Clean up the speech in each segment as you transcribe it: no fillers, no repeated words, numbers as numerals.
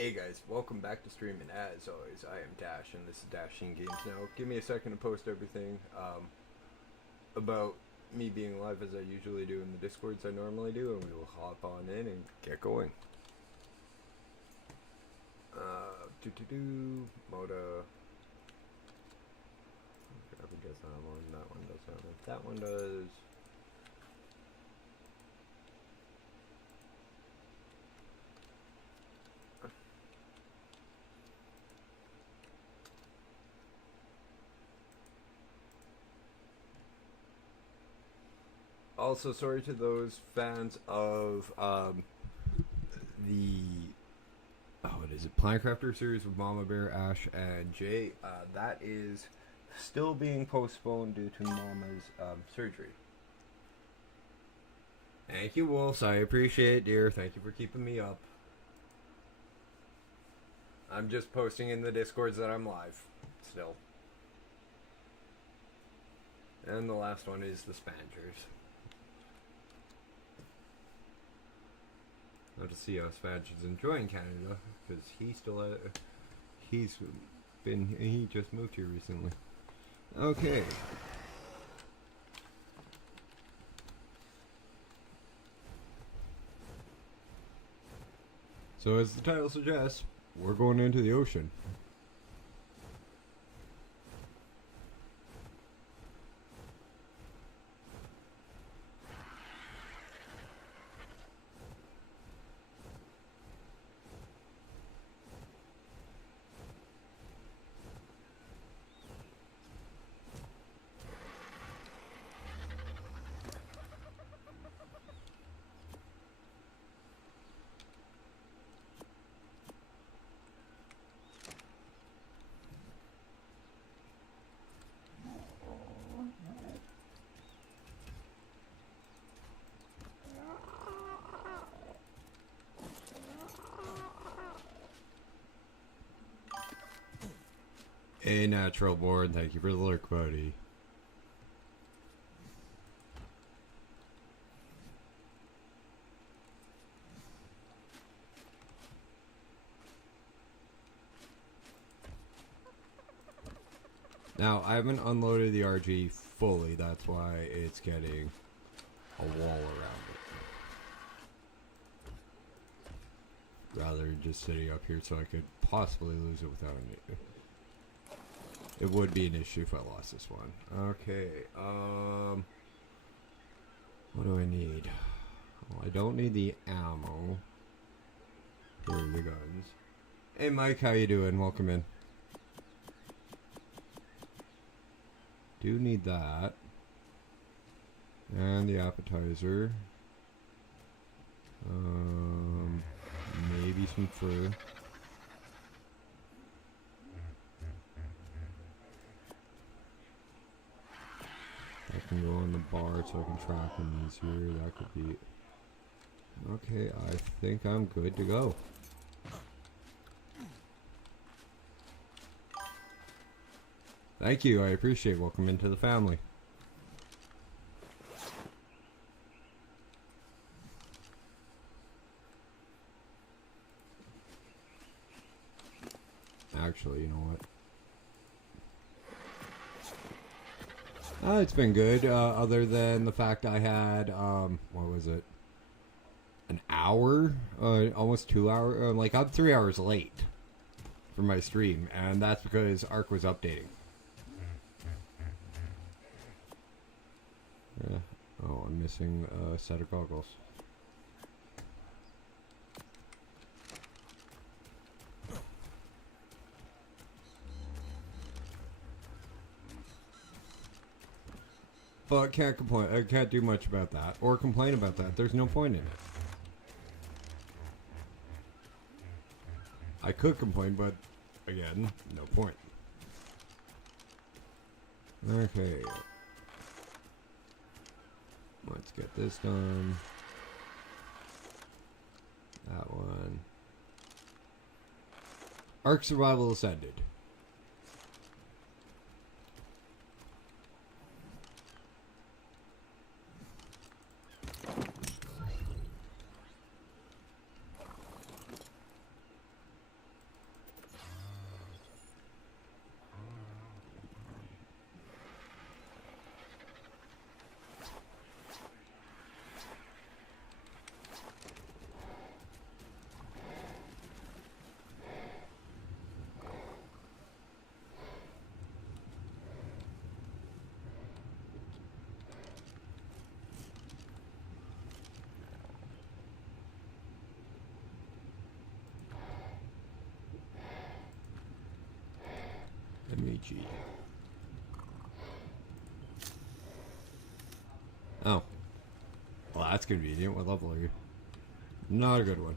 Hey guys, welcome back to streaming. As always, I am Dash, and this is Dashing Games. Now, give me a second to post everything about me being live as I usually do in the Discords I normally do, and we will hop on in and get going. Moda. Grab and get that one. That one does that. That one does. Also, sorry to those fans of the what is it? Planecrafter series with Mama Bear, Ash, and Jay. That is still being postponed due to Mama's surgery. Thank you, Wolves. I appreciate it, dear. Thank you for keeping me up. I'm just posting in the Discords that I'm live still. And the last one is the Spangers. Now to see how Spangers enjoying Canada, because he just moved here recently. Okay. So as the title suggests, we're going into the ocean. A natural born, thank you for the lurk, buddy. Now, I haven't unloaded the RG fully, that's why it's getting a wall around it. Rather than just sitting up here so I could possibly lose it without any... It would be an issue if I lost this one. Okay, what do I need? Well, I don't need the ammo. Here are the guns. Hey Mike, how you doing? Welcome in. Do need that. And the appetizer. Maybe some fur. I can go on the bar so I can track them easier. That could be... Okay, I think I'm good to go. Thank you, I appreciate it. Welcome into the family. Actually, you know what? It's been good, other than the fact I had, what was it? An hour? Almost 2 hours? Like, I'm 3 hours late for my stream, and that's because Ark was updating. Yeah. Oh, I'm missing a set of goggles. But can't complain. I can't do much about that or complain about that. There's no point in it. I could complain, but again, no point. Okay. Let's get this done. That one. Ark survival ascended. RPG. Oh. Well, that's convenient. What level are you? Not a good one.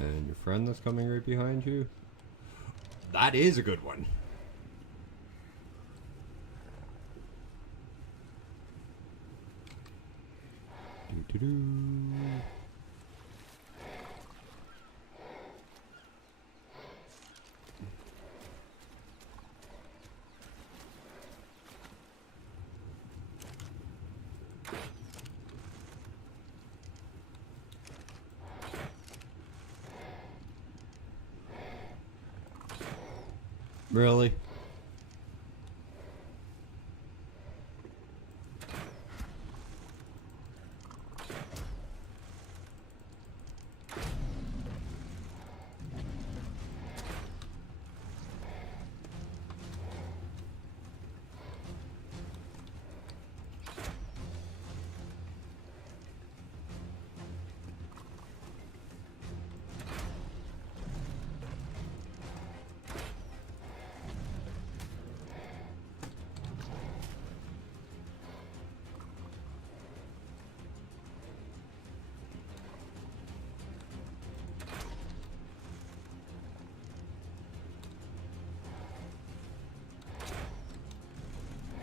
And your friend that's coming right behind you? That is a good one. Doo-doo-doo. Really?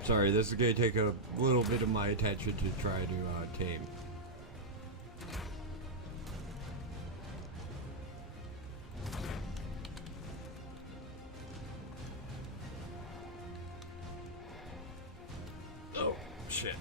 Sorry, this is gonna take a little bit of my attention to try to tame. Oh, shit.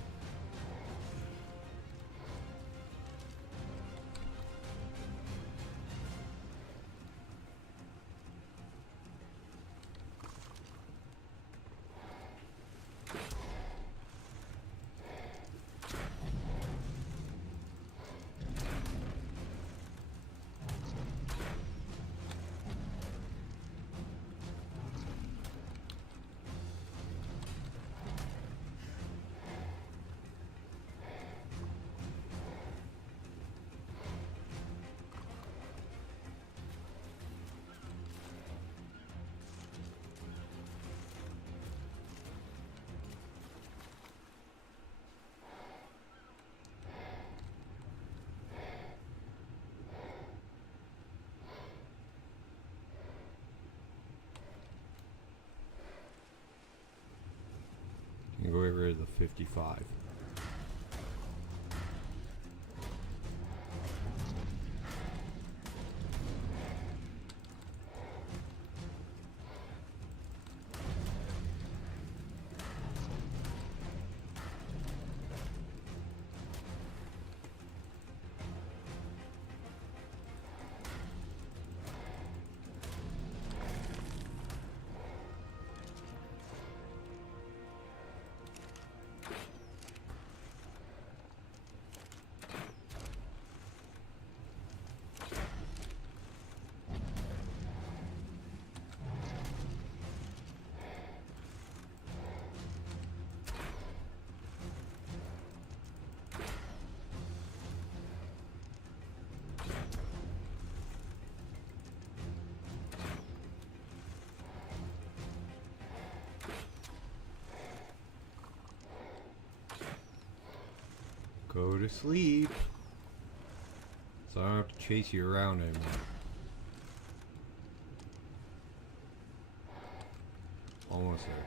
You can go over to the 55. Go to sleep. So I don't have to chase you around anymore. Almost there.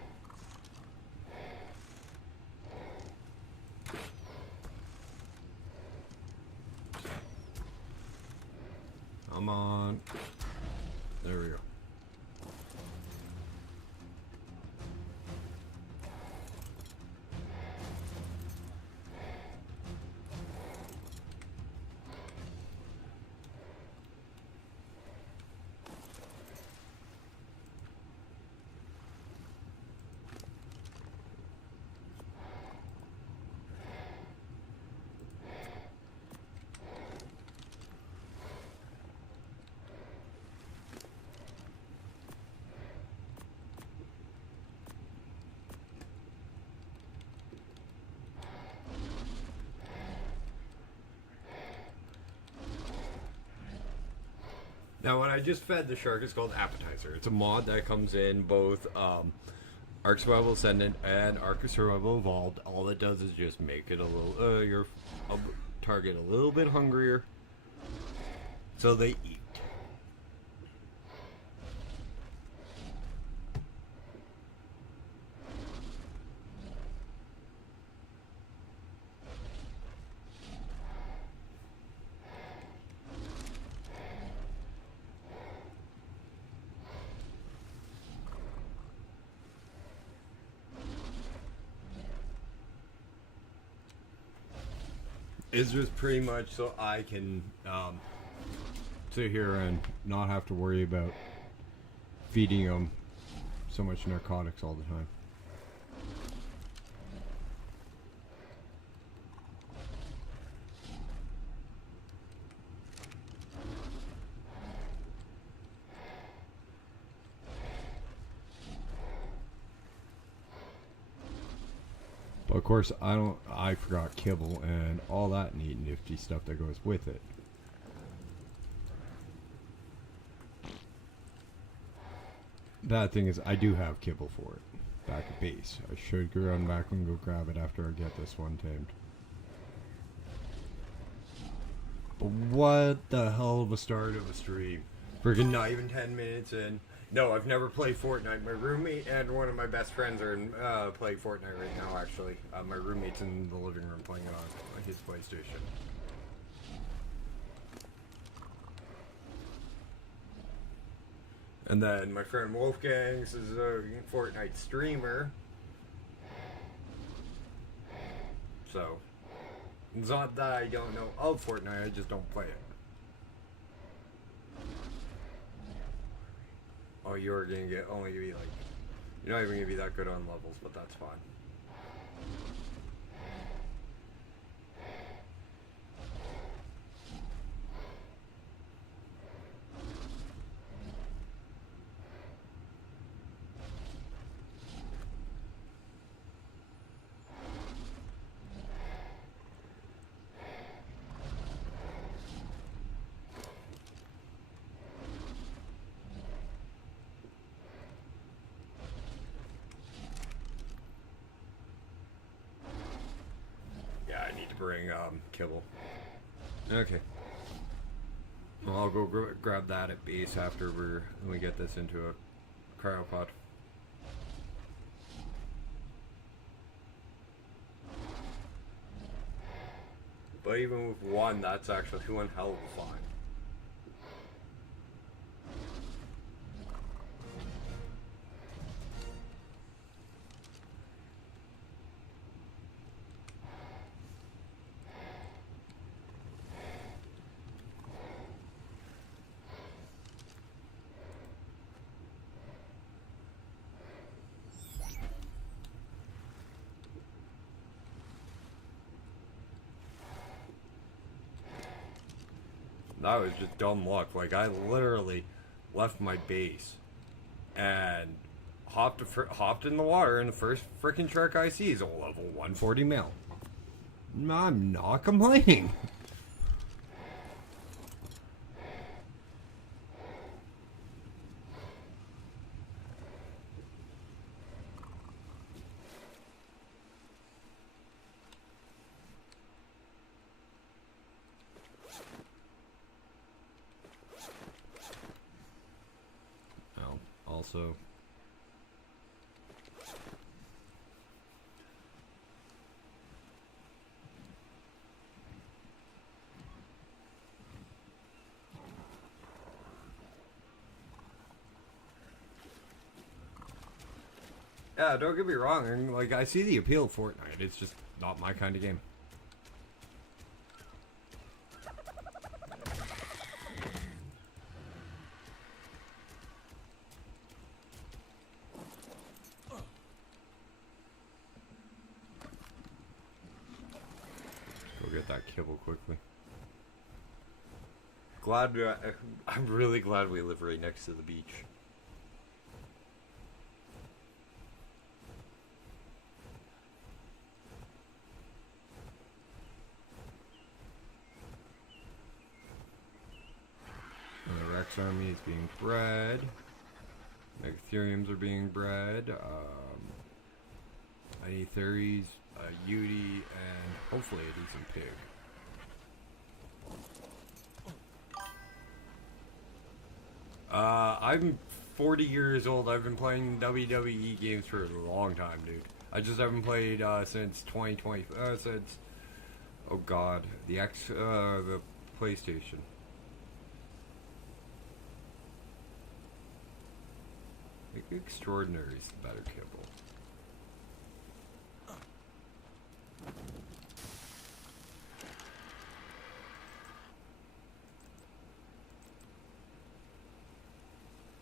Come on. There we go. Now, what I just fed the shark is called Appetizer. It's a mod that comes in both Ark Survival Ascendant and Ark Survival Evolved. All it does is just make it a little your target a little bit hungrier, so they eat. It's just pretty much so I can sit here and not have to worry about feeding them so much narcotics all the time. Of course, I forgot kibble and all that neat nifty stuff that goes with it. Bad thing is I do have kibble for it back at base. I should run back and go grab it after I get this one tamed. But what the hell of a start of a stream. Freaking not even 10 minutes in. No, I've never played Fortnite. My roommate and one of my best friends are playing Fortnite right now, actually. My roommate's in the living room playing it on his PlayStation. And then my friend Wolfgang's is a Fortnite streamer. So, it's not that I don't know of Fortnite, I just don't play it. Oh, you're gonna get only gonna be like, you're not even gonna be that good on levels, but that's fine. Bring kibble. Okay. Well, I'll go grab that at base after we get this into a cryopod. But even with one, that's actually one hell of a find. That was just dumb luck. Like, I literally left my base and hopped in the water, and the first freaking shark I see is a level 140 male. I'm not complaining. Also, yeah, don't get me wrong. Like, I see the appeal of Fortnite. It's just not my kind of game. That kibble quickly. I'm really glad we live right next to the beach. Arks army is being bred. Megatheriums are being bred. I need Theries, a Yudi, and hopefully a decent pig. I'm 40 years old. I've been playing WWE games for a long time, dude. I just haven't played since 2020. Since, oh god, the PlayStation. I think Extraordinary is the better kibble.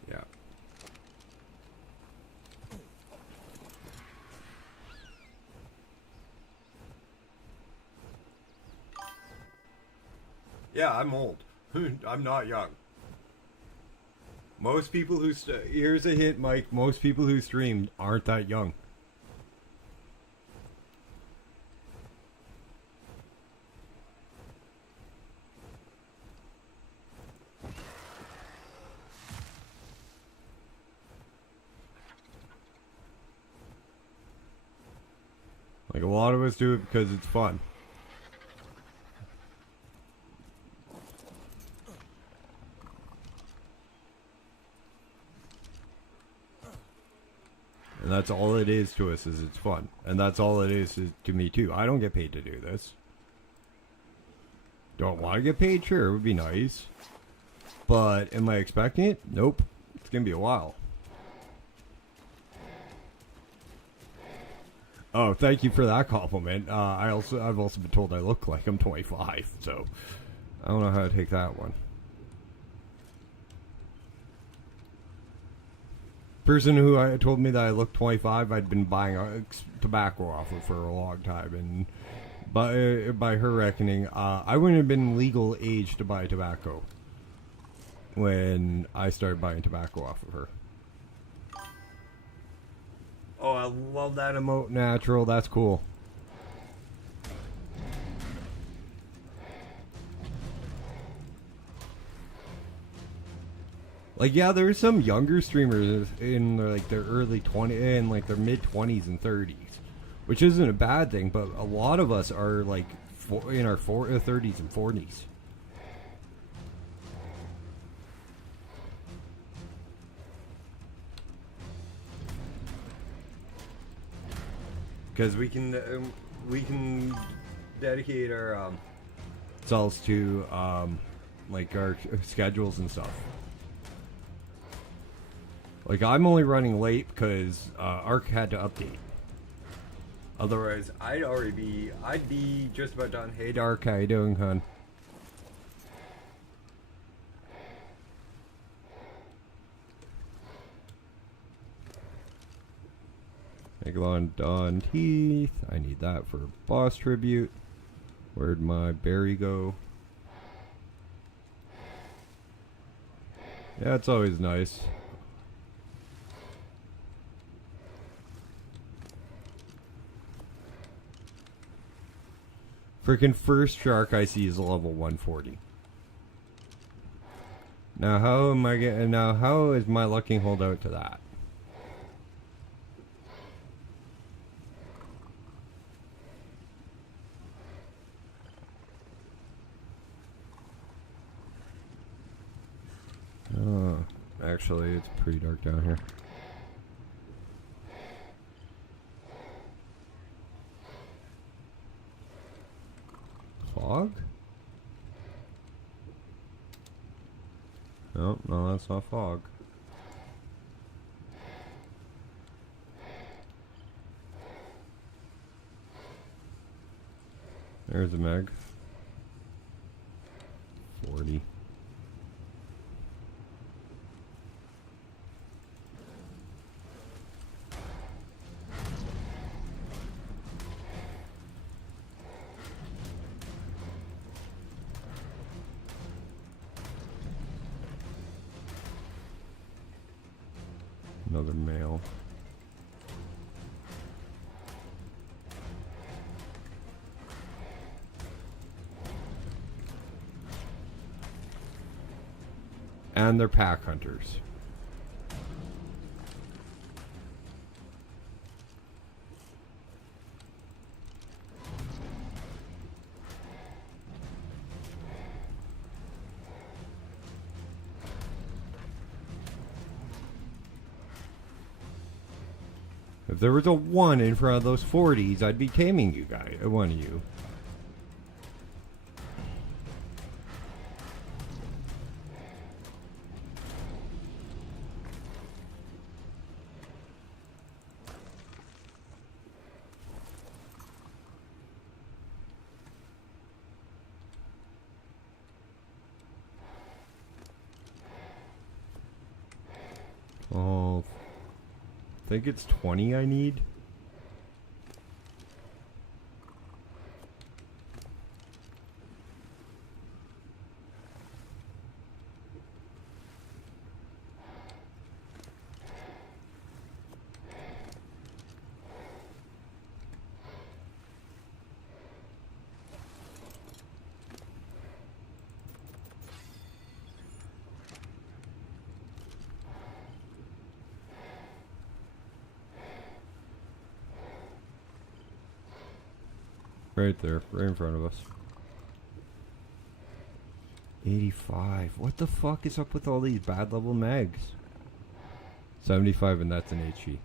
Yeah. Yeah, I'm old. I'm not young. Most people who here's a hit, Mike. Most people who stream aren't that young. Like a lot of us do it because it's fun. And that's all it is to us, is it's fun. And that's all it is to me too. I don't get paid to do this. Don't want to get paid? Sure, it would be nice. But am I expecting it? Nope. It's going to be a while. Oh, thank you for that compliment. I've also been told I look like I'm 25, so I don't know how to take that one. Person who told me that I look 25, I'd been buying tobacco off of for a long time, and by her reckoning, I wouldn't have been legal age to buy tobacco when I started buying tobacco off of her. Oh, I love that emote, Natural. That's cool. Like, yeah, there's some younger streamers in like their early 20s and like their mid 20s and 30s, which isn't a bad thing. But a lot of us are like in our 30s and 40s. Because we can dedicate our selves to like our schedules and stuff. Like, I'm only running late because Ark had to update. Otherwise, I'd be just about done. Hey, Dark, how you doing, hon? Megalon Dawn Teeth. I need that for boss tribute. Where'd my berry go? Yeah, it's always nice. Freaking first shark I see is level 140. Now how am I getting? Now how is my lucking hold out to that? Oh, actually, it's pretty dark down here. Fog? No, no, that's not fog. There's a meg. 40. Another male. And they're pack hunters. If there was a 1 in front of those 40s, I'd be taming you guys, one of you. Oh, I think it's 20 I need. Right there, right in front of us. 85. What the fuck is up with all these bad level mags? 75, and that's an HE.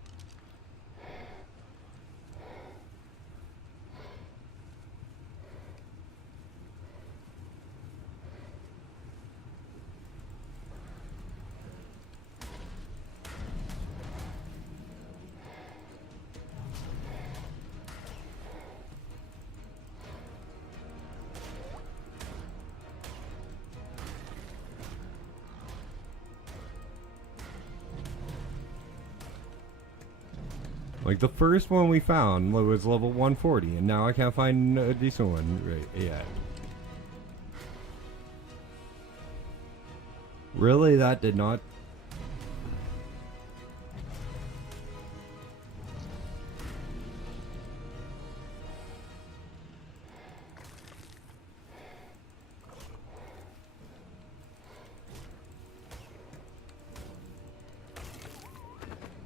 Like, the first one we found was level 140, and now I can't find a decent one right yet. Really? That did not...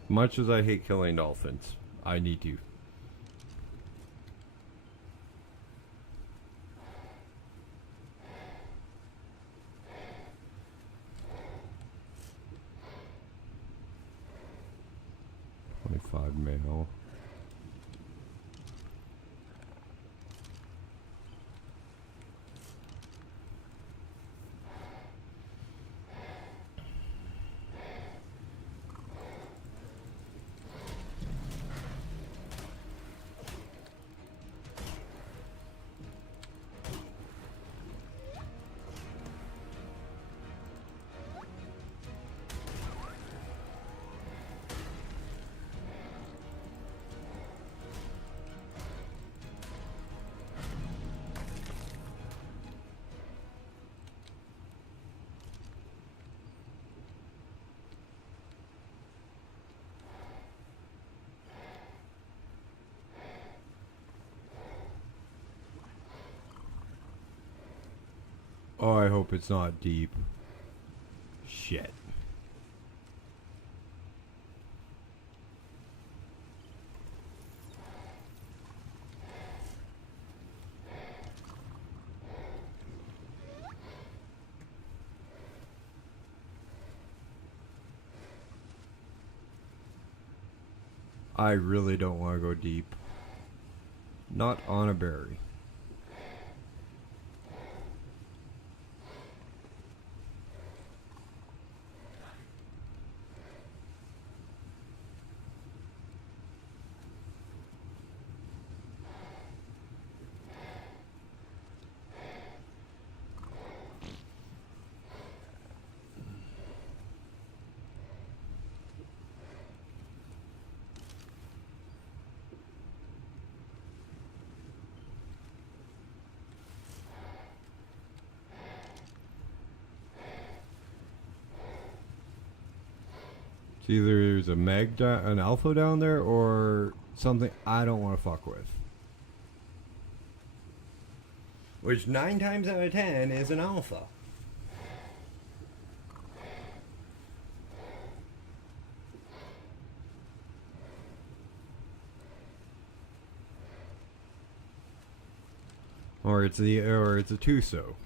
Much as I hate killing dolphins, I need to. $25 male. Oh, I hope it's not deep. Shit. I really don't want to go deep. Not on a berry. It's either there's a an alpha down there, or something I don't want to fuck with. Which 9 times out of 10 is an alpha. Or it's a two-so.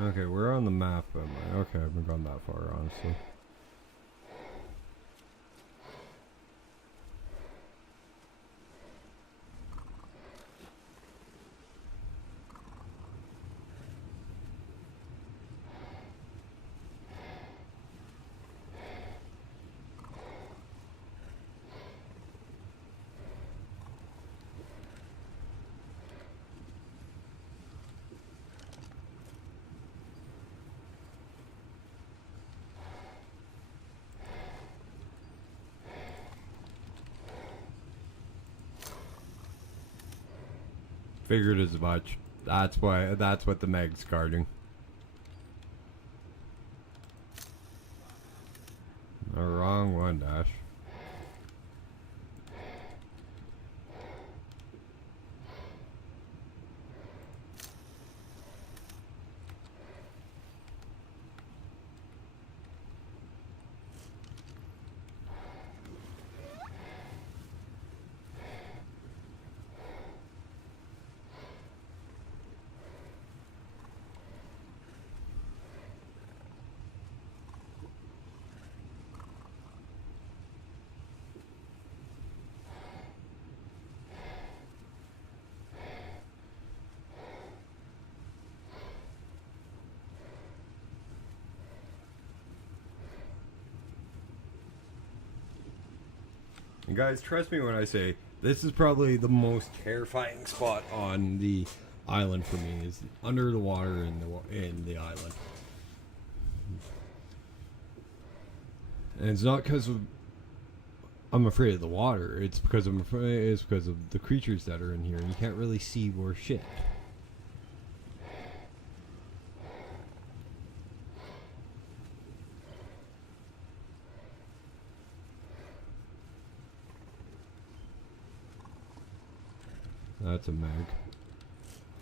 Okay, we're on the map. Okay, I haven't gone that far, honestly. Figured as much. That's what the Meg's guarding. The wrong one, Dash. And guys, trust me when I say this is probably the most terrifying spot on the island for me, is under the water in the island. And it's not because I'm afraid of the water. It's because it's because of the creatures that are in here, and you can't really see more shit. That's a mag.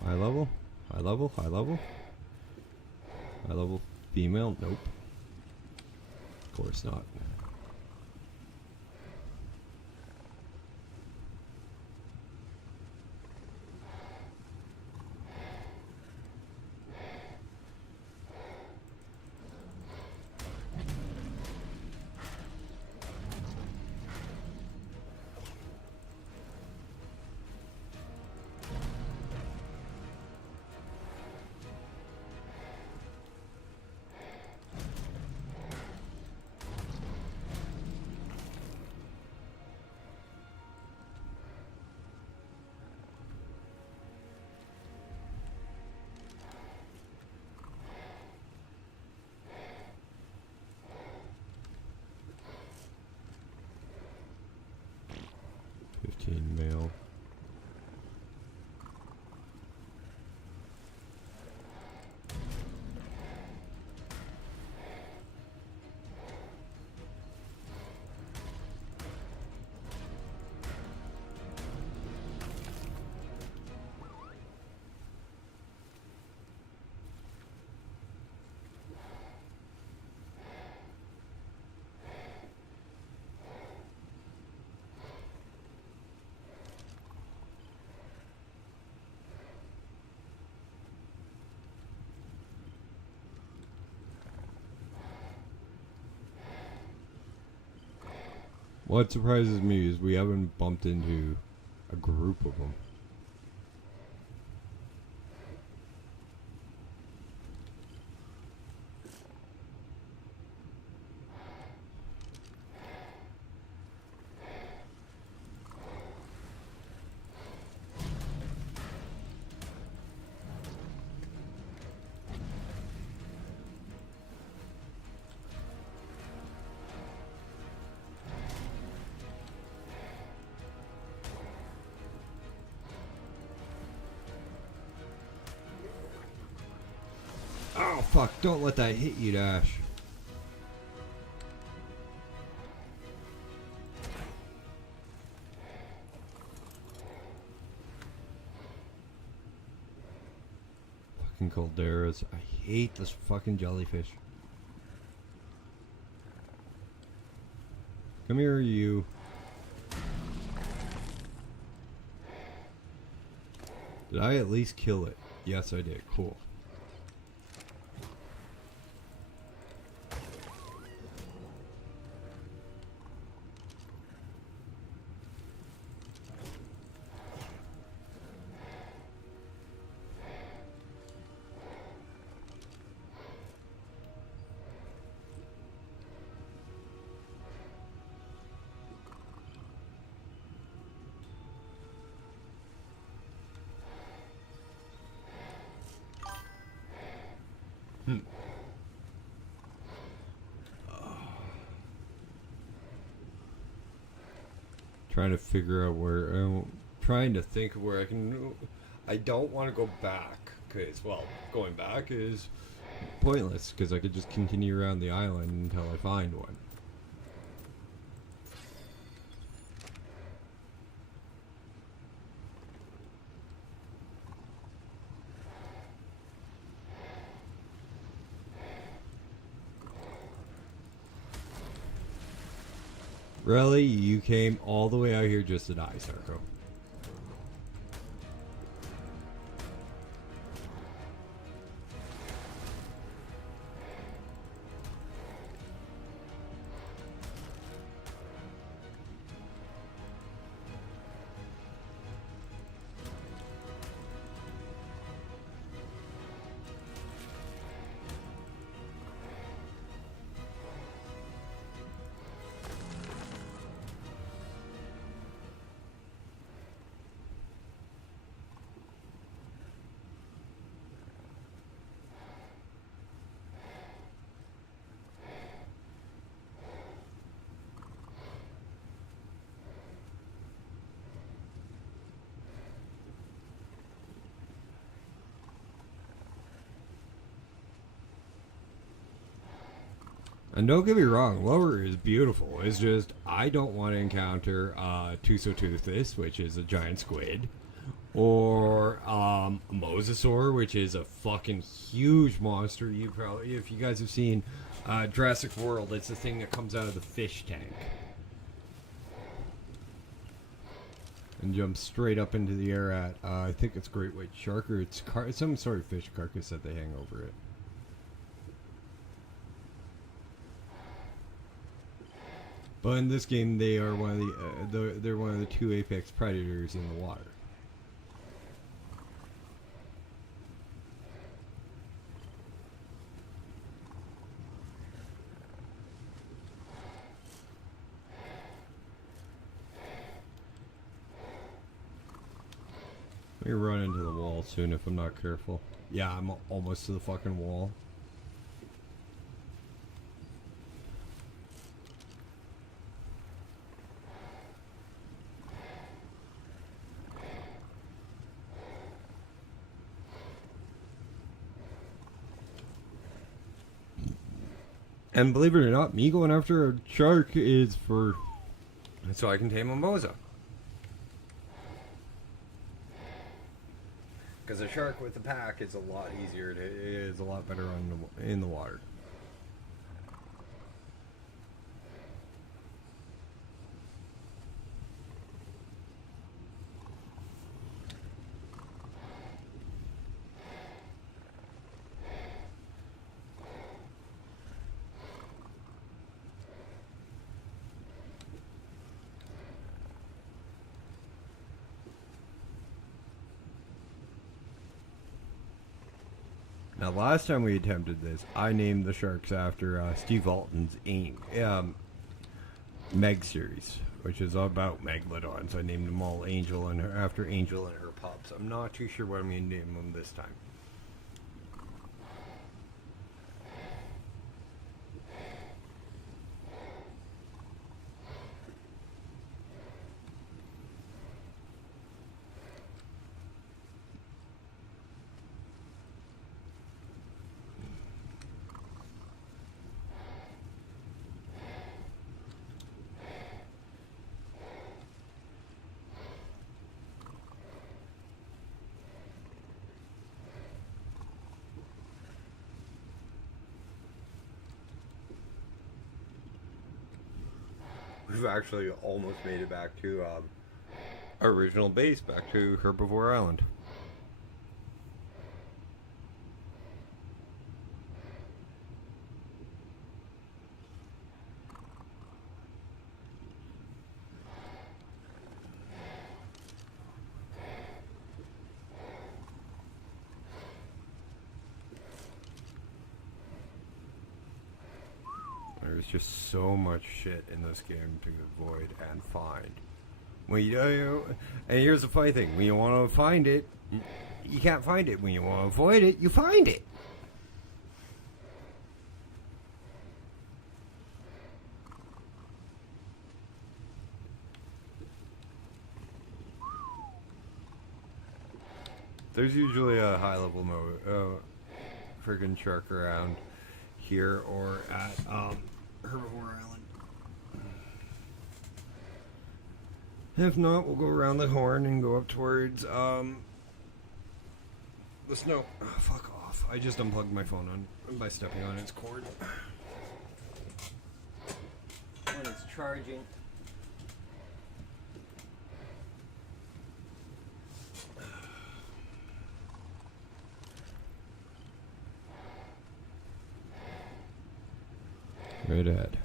High level? High level? High level? High level female? Nope. Of course not. Male. What surprises me is we haven't bumped into a group of them. Oh fuck, don't let that hit you, Dash. fucking calderas. I hate this fucking jellyfish. Come here, you. Did I at least kill it? Yes, I did. Cool. Trying to figure out where. Trying to think of where I can. I don't want to go back because, well, going back is pointless because I could just continue around the island until I find one. Really? You came all the way out here just to die, Sarko? And don't get me wrong, Lower is beautiful. It's just, I don't want to encounter Tusoteuthis, which is a giant squid, or Mosasaur, which is a fucking huge monster. You probably, if you guys have seen Jurassic World, it's the thing that comes out of the fish tank and jumps straight up into the Arrat. I think it's great white shark, or it's some sort of fish carcass that they hang over it. But in this game, they are one of they're one of the two apex predators in the water. Let me run into the wall soon if I'm not careful. Yeah, I'm almost to the fucking wall. And believe it or not, me going after a shark is for... so I can tame a Mosa. Because a shark with a pack is a lot easier. It is a lot better in the water. Now, last time we attempted this, I named the sharks after Steve Alton's Meg series, which is about megalodons. I named them all Angel and her, after Angel and her pups. I'm not too sure what I'm going to name them this time. I've actually almost made it back to our original base, back to Herbivore Island. There's just so much shit in this game to avoid and find. When and here's the funny thing: when you want to find it, you can't find it. When you want to avoid it, you find it. There's usually a high-level friggin' shark around here or at Herbivore Island. If not, we'll go around the horn and go up towards the snow. Oh, fuck off. I just unplugged my phone on by stepping on its cord. When it's charging. Right ahead.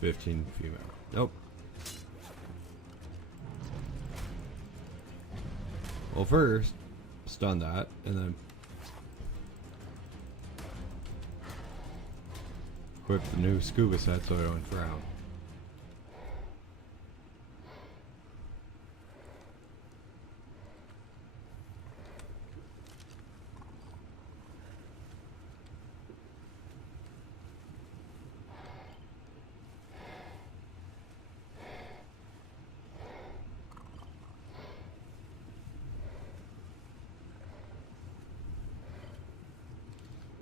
$15 female. Nope. Well, first, stun that, and then equip the new scuba set so I don't drown.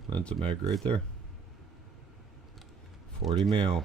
That's a mag right there. 40 mil.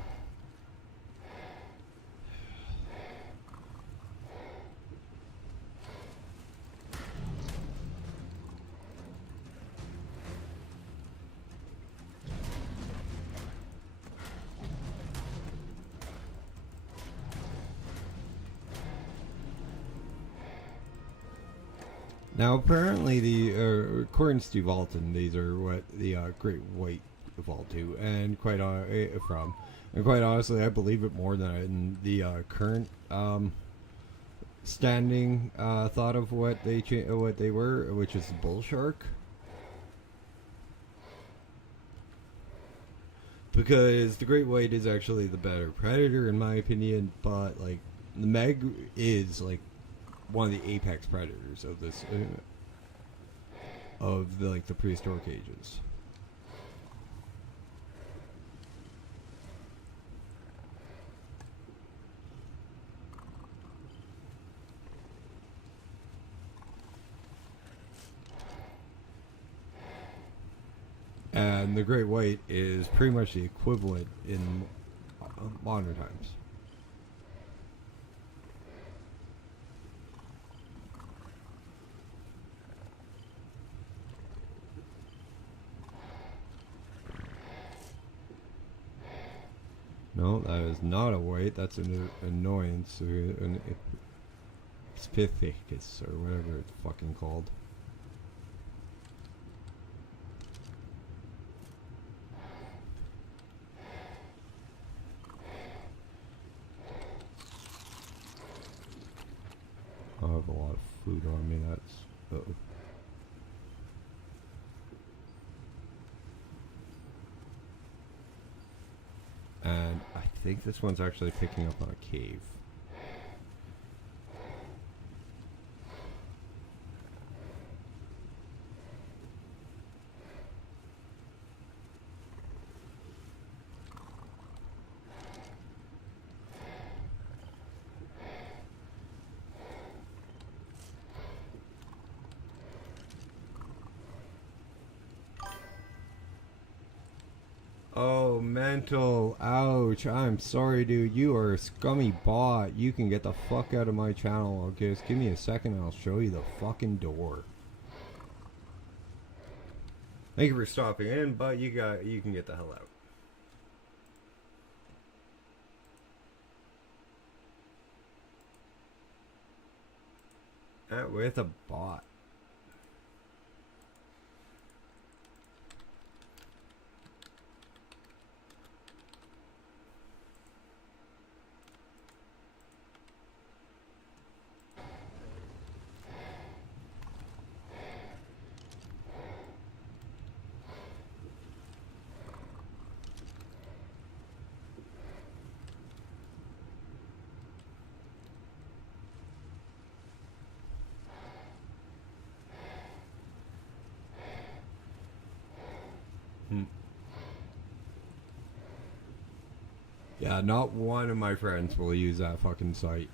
Now, apparently, according to Steve Alton, these are what the great white evolved to, and quite honestly, I believe it more than the current standing thought of what they were, which is the bull shark. Because the great white is actually the better predator, in my opinion, but like the Meg is like one of the apex predators of this the prehistoric ages. And the great white is pretty much the equivalent in modern times. No, that is not a white. That's an annoyance. An Spithicus, or whatever it's fucking called. have a lot of food on me. That's... Uh-oh. And I think this one's actually picking up on a cave. Oh, mental. Ouch. I'm sorry, dude. You are a scummy bot. You can get the fuck out of my channel. Okay, just give me a second and I'll show you the fucking door. Thank you for stopping in, but you can get the hell out. With a bot. Yeah, not one of my friends will use that fucking site.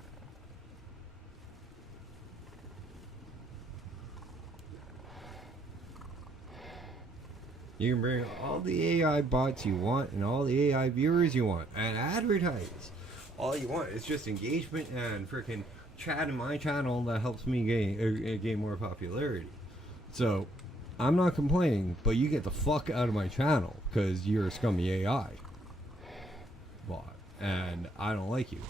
You can bring all the AI bots you want and all the AI viewers you want and advertise all you want. It's just engagement and freaking chat in my channel that helps me gain more popularity. So, I'm not complaining, but you get the fuck out of my channel because you're a scummy AI bot and I don't like you.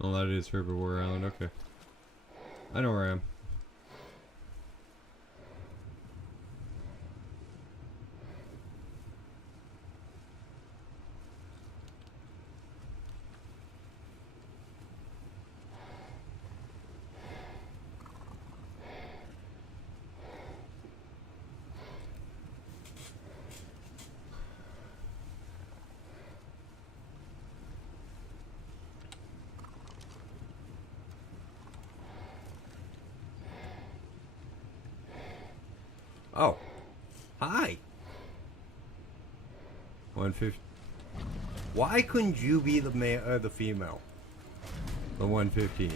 Oh, that is Herbivore Island, okay. I know where I am. Oh. Hi. 150. Why couldn't you be the male the female? The 115.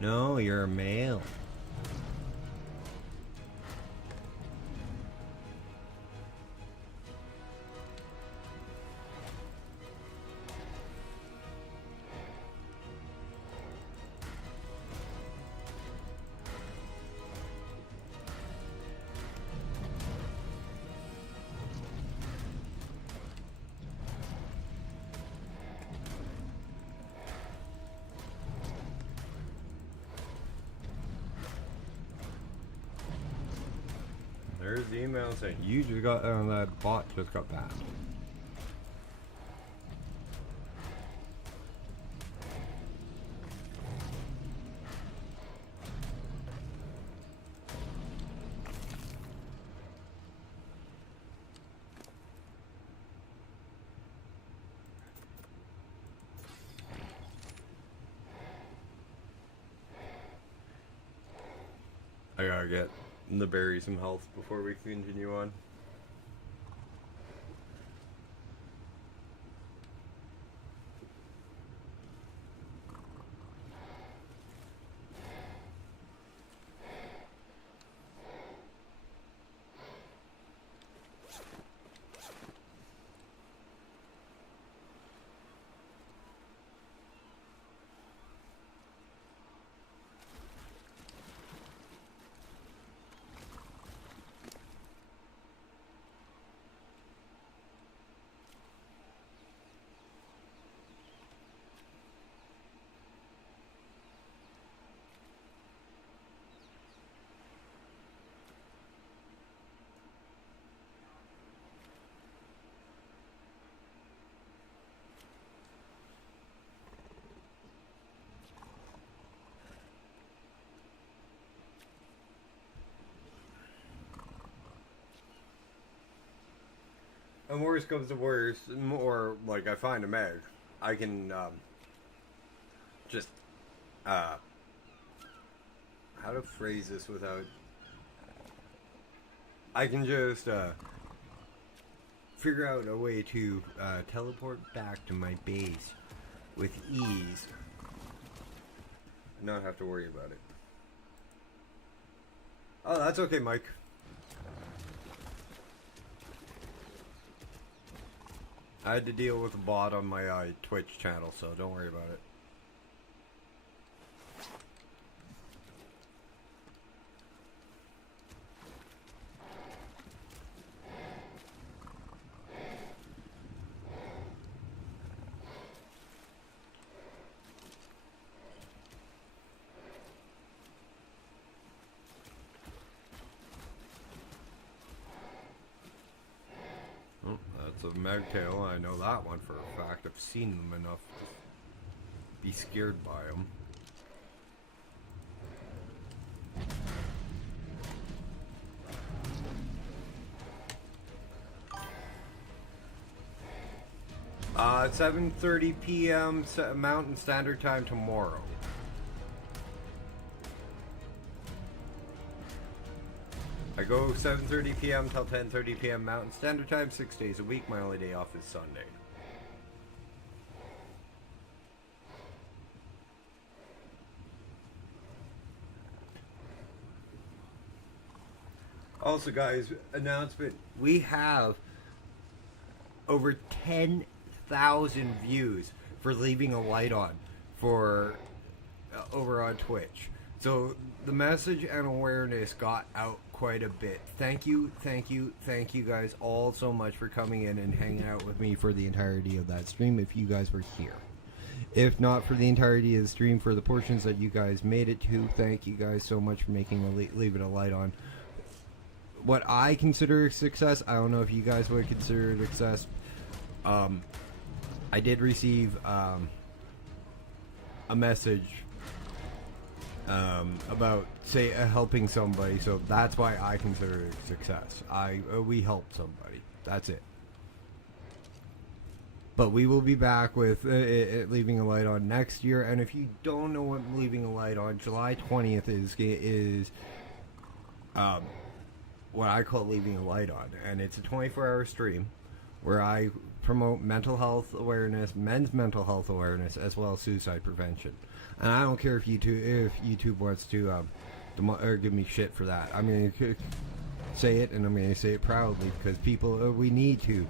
No, you're a male. There's the email saying you just got that bot just got banned. I gotta get the berries some health before we continue on. And worst comes to worst, or like I find a meg, I can just how to phrase this without. I can just figure out a way to teleport back to my base with ease, and not have to worry about it. Oh, that's okay, Mike. I had to deal with a bot on my Twitch channel, so don't worry about it. That's a magtail. I know that one for a fact. I've seen them enough to be scared by them. At 7:30 p.m. Mountain Standard Time tomorrow. I go 7:30 p.m. till 10:30 p.m. Mountain Standard Time, 6 days a week. My only day off is Sunday. Also, guys, announcement. We have over 10,000 views for leaving a light on for over on Twitch. So the message and awareness got out quite a bit. Thank you guys all so much for coming in and hanging out with me for the entirety of that stream if you guys were here. If not for the entirety of the stream, for the portions that you guys made it to, thank you guys so much for making leave it a light on. What I consider a success, I don't know if you guys would consider it a success. I did receive a message about helping somebody, so that's why I consider it a success. We helped somebody. That's it. But we will be back with leaving a light on next year. And if you don't know what leaving a light on, July 20th is what I call leaving a light on, and it's a 24-hour stream where I promote mental health awareness, men's mental health awareness, as well as suicide prevention. And I don't care if YouTube wants to give me shit for that. I'm going to say it, and I'm going to say it proudly, because people, we need to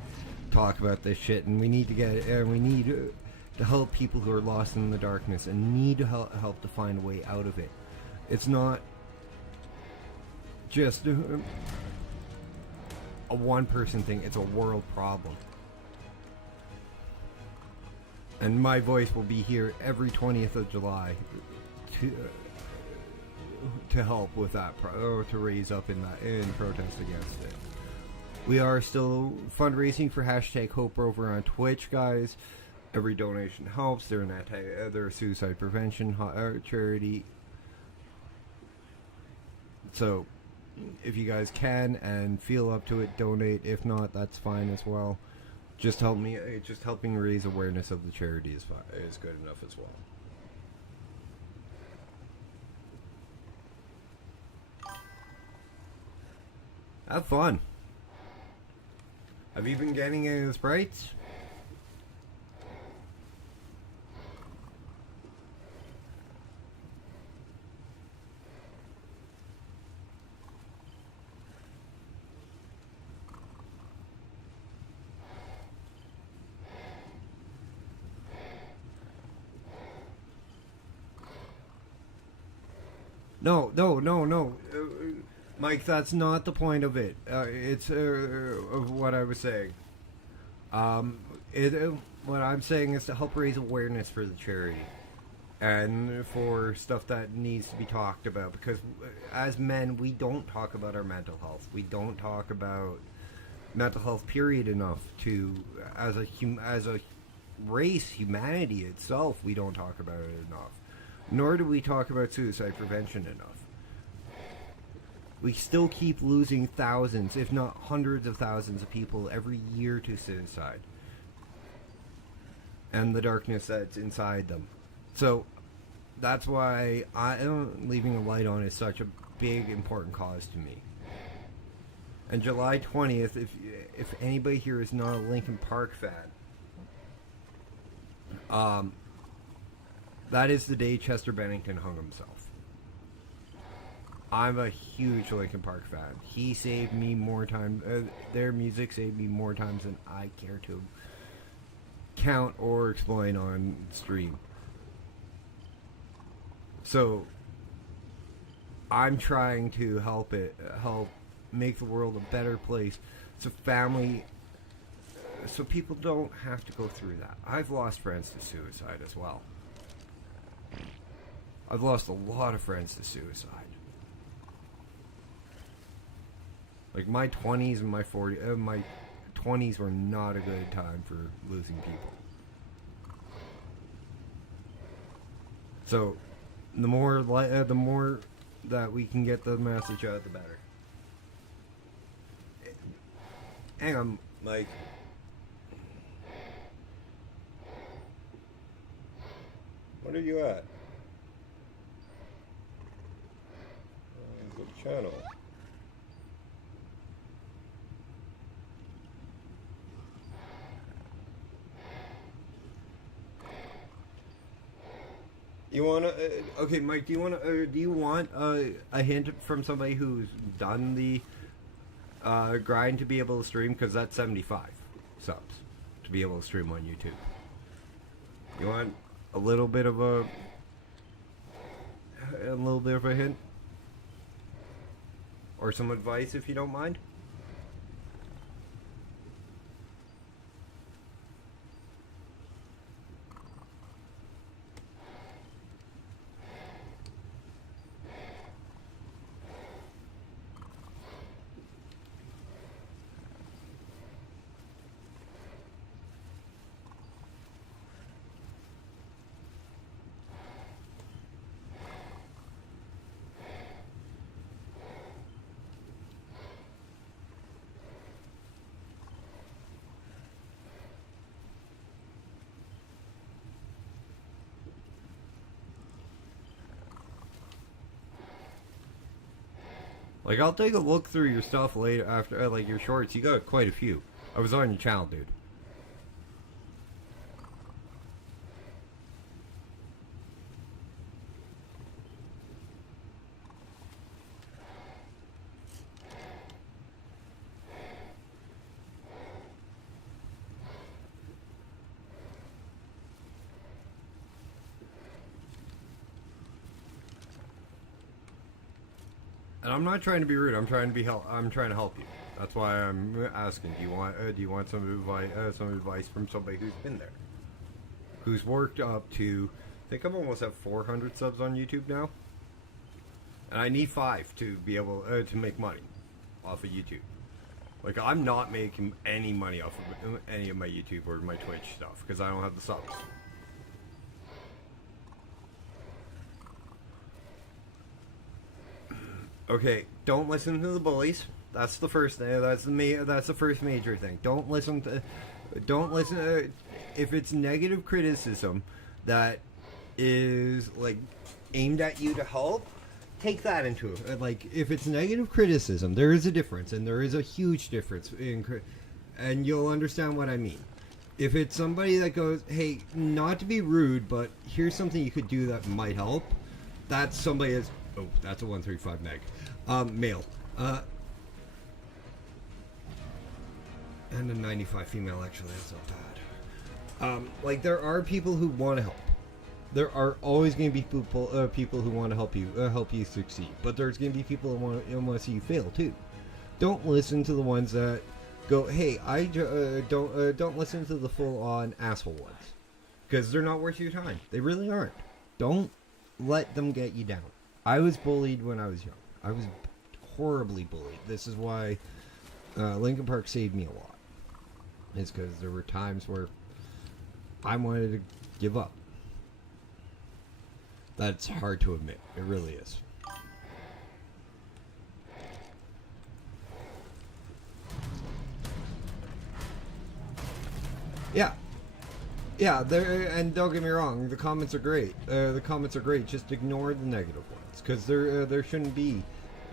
talk about this shit, and we need to help people who are lost in the darkness and need to help to find a way out of it. It's not just a one-person thing. It's a world problem. And my voice will be here every 20th of July to help with that, or to raise up in protest against it. We are still fundraising for #Hope over on Twitch, guys. Every donation helps. They're a suicide prevention charity. So, if you guys can and feel up to it, donate. If not, that's fine as well. Just helping raise awareness of the charity is good enough as well. Have fun. Have you been getting any of the sprites? No. Mike, that's not the point of it. It's of what I was saying. What I'm saying is to help raise awareness for the charity and for stuff that needs to be talked about. Because as men, we don't talk about our mental health. We don't talk about mental health, period, enough. To as a race, humanity itself, we don't talk about it enough. Nor do we talk about suicide prevention enough. We still keep losing thousands, if not hundreds of thousands of people every year to suicide. And the darkness that's inside them. So, that's why leaving a light on is such a big, important cause to me. And July 20th, if anybody here is not a Linkin Park fan, that is the day Chester Bennington hung himself. I'm a huge Linkin Park fan. He saved me more time. Their music saved me more times than I care to count or explain on stream. So, I'm trying to help make the world a better place. So so people don't have to go through that. I've lost friends to suicide as well. I've lost a lot of friends to suicide. Like my 20s and my 20s were not a good time for losing people. So, the more that we can get the message out, the better. Hang on, Mike. What are you at? Good channel. You wanna? Okay, Mike. Do you want a hint from somebody who's done the grind to be able to stream? Because that's 75 subs to be able to stream on YouTube. You want a little bit of a hint, or some advice, if you don't mind? Like, I'll take a look through your stuff later after, like, your shorts. You got quite a few. I was on your channel, dude. And I'm not trying to be rude. I'm trying to help you. That's why I'm asking. Do you want some advice from somebody who's been there, who's worked up to? I think I'm almost at 400 subs on YouTube now, and I need 5 to be able to make money off of YouTube. Like, I'm not making any money off of any of my YouTube or my Twitch stuff because I don't have the subs. Okay, don't listen to the bullies. That's the first thing. That's the first major thing. Don't listen to if it's negative criticism that is like aimed at you to help. take that into it. Like, if it's negative criticism, there is a difference, and there is a huge difference and you'll understand what I mean. If it's somebody that goes, hey, not to be rude, but here's something you could do that might help, that's somebody that's, oh, that's a 135 meg. Male. And a 95 female, actually, that's not bad. Like, there are people who want to help. There are always going to be people who want to help you succeed. But there's going to be people who want to see you fail, too. Don't listen to the ones that go, hey, don't listen to the full-on asshole ones. Because they're not worth your time. They really aren't. Don't let them get you down. I was bullied when I was young. I was horribly bullied. This is why Lincoln Park saved me a lot. It's because there were times where I wanted to give up. That's hard to admit. It really is. Yeah. Yeah, and don't get me wrong, the comments are great. Just ignore the negative ones, because there shouldn't be,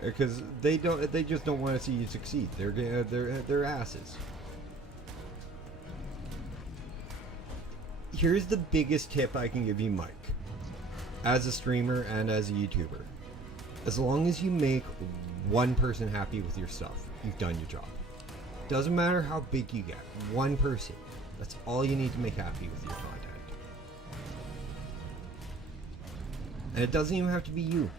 because they just don't want to see you succeed. They're asses. Here's the biggest tip I can give you, Mike, as a streamer and as a YouTuber. As long as you make one person happy with your stuff, you've done your job. Doesn't matter how big you get, one person. That's all you need to make happy with your content. And it doesn't even have to be you.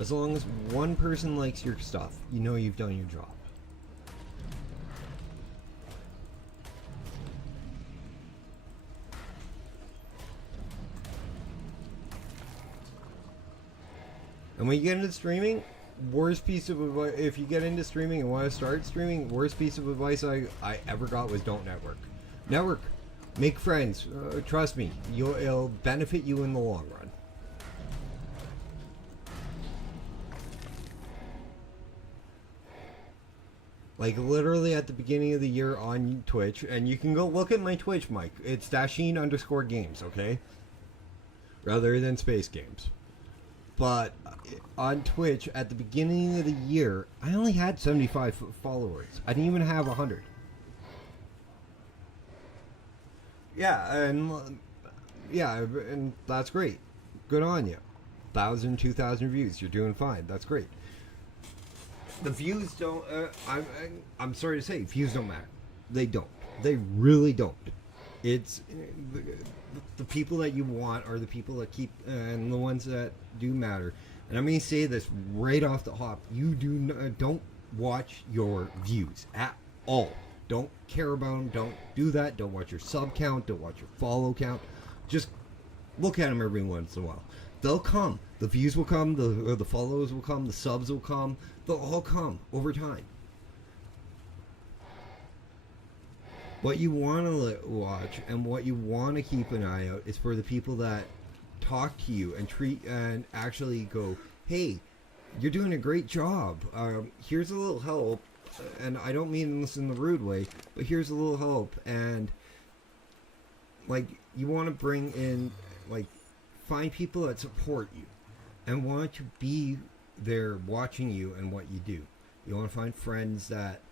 As long as one person likes your stuff, you know you've done your job. And when you get into streaming, worst piece of advice, if you get into streaming and want to start streaming, worst piece of advice I ever got was don't network. Network. Make friends. Trust me, it'll benefit you in the long run. Like, literally at the beginning of the year on Twitch, and you can go look at my Twitch, Mike. It's Dasheen_games, okay? Rather than Space Games. But on Twitch, at the beginning of the year, I only had 75 followers. I didn't even have 100. Yeah, and that's great. Good on you. 1,000, 2,000 views. You're doing fine. That's great. The views don't. I'm sorry to say, views don't matter. They don't. They really don't. It's the people that you want are the people that keep, and the ones that do matter. And I'm going to say this right off the hop: you don't watch your views at all. Don't care about them. Don't do that. Don't watch your sub count. Don't watch your follow count. Just look at them every once in a while. They'll come. The views will come. The follows will come. The subs will come. They'll all come over time. What you want to watch and what you want to keep an eye out is for the people that talk to you and treat and actually go, hey, you're doing a great job. Here's a little help. And I don't mean this in the rude way, but here's a little help. And, like, you want to bring in, like, find people that support you and want to be there watching you and what you do. You want to find friends that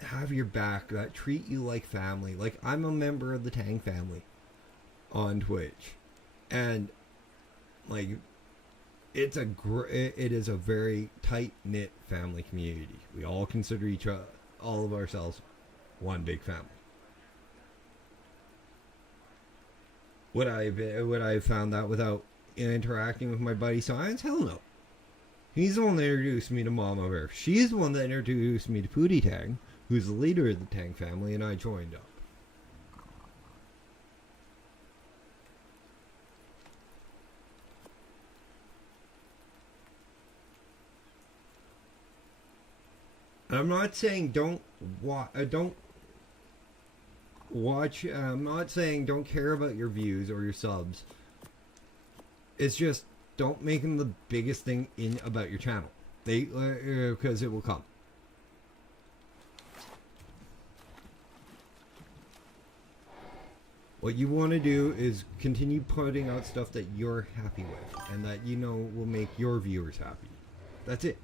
have your back, that treat you like family. Like, I'm a member of the Tang family on Twitch. And, like, it is a very tight-knit family community. We all consider all of ourselves one big family. Would I have found that without interacting with my buddy Science? Hell no. He's the one that introduced me to Mama Bear. She's the one that introduced me to Pootie Tang, who's the leader of the Tang family, and I joined up. And I'm not saying don't watch. I'm not saying don't care about your views or your subs. It's just don't make them the biggest thing about your channel. Because it will come. What you want to do is continue putting out stuff that you're happy with and that you know will make your viewers happy. That's it.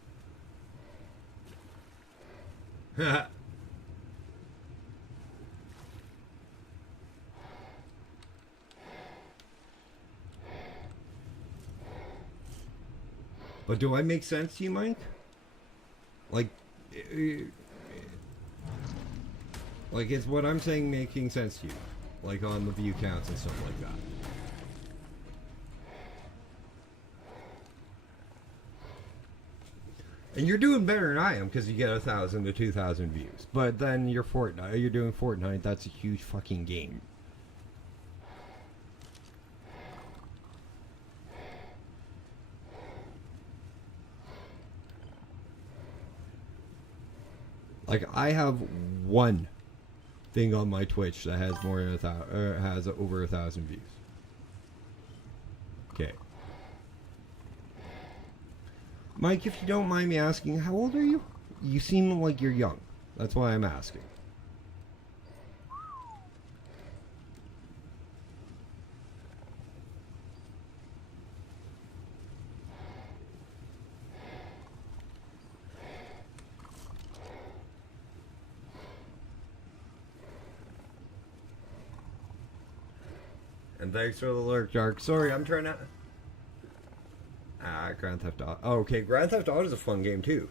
But do I make sense to you, Mike? Like, is what I'm saying making sense to you? Like on the view counts and stuff like that. And you're doing better than I am because you get 1,000 to 2,000 views. But then you're doing Fortnite. That's a huge fucking game. Like, I have one thing on my Twitch that has more than has over 1,000 views. Okay. Mike, if you don't mind me asking, how old are you? You seem like you're young. That's why I'm asking. And thanks for the lurk, Dark. Sorry, I'm trying to... Grand Theft Auto. Oh, okay, Grand Theft Auto is a fun game, too.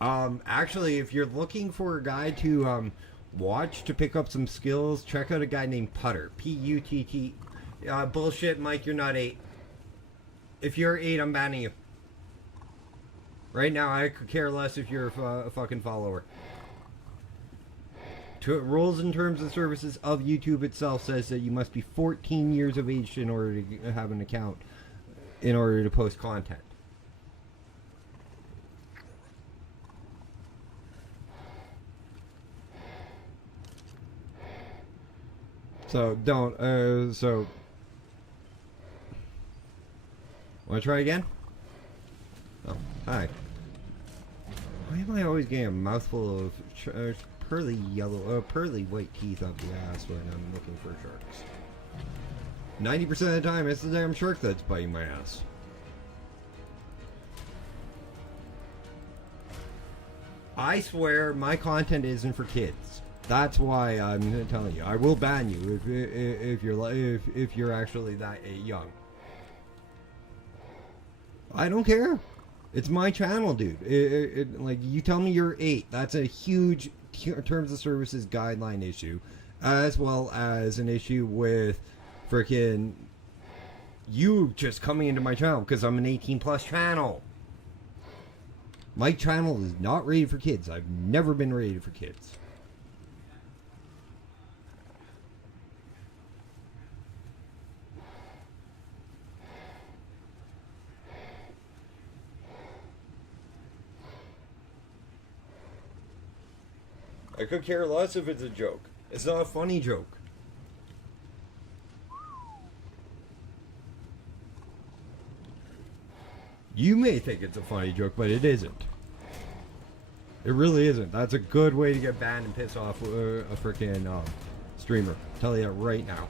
Actually, if you're looking for a guy to, watch to pick up some skills, check out a guy named Putter. P-U-T-T. Bullshit, Mike, you're not 8. If you're 8, I'm banning you. Right now, I could care less if you're a fucking follower. Rules and terms and services of YouTube itself says that you must be 14 years of age in order to have an account, in order to post content. So don't, wanna try again? Oh, hi. Why am I always getting a mouthful of pearly pearly white teeth up the ass when I'm looking for sharks? 90% of the time, it's the damn shark that's biting my ass. I swear, my content isn't for kids. That's why I'm telling you. I will ban you if you're actually that young. I don't care. It's my channel, dude. Like, you tell me you're 8. That's a huge terms of services guideline issue, as well as an issue with freaking you just coming into my channel because I'm an 18 plus channel. My channel is not rated for kids. I've never been rated for kids. I could care less if it's a joke. It's not a funny joke. You may think it's a funny joke, but it isn't. It really isn't. That's a good way to get banned and piss off a freaking streamer. I'll tell you that right now.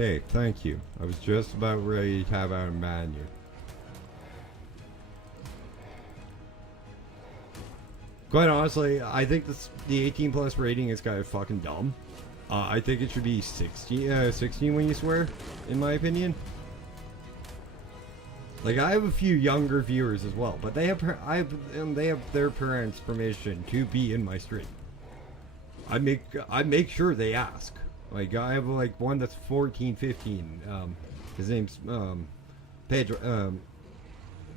Okay, thank you. I was just about ready to have out a man you. Quite honestly, I think the 18 plus rating is kind of fucking dumb. I think it should be 16 when you swear, in my opinion. Like, I have a few younger viewers as well, but they have their parents' permission to be in my stream. I make sure they ask. Like, I have like one that's 14, 15. His name's Pedro,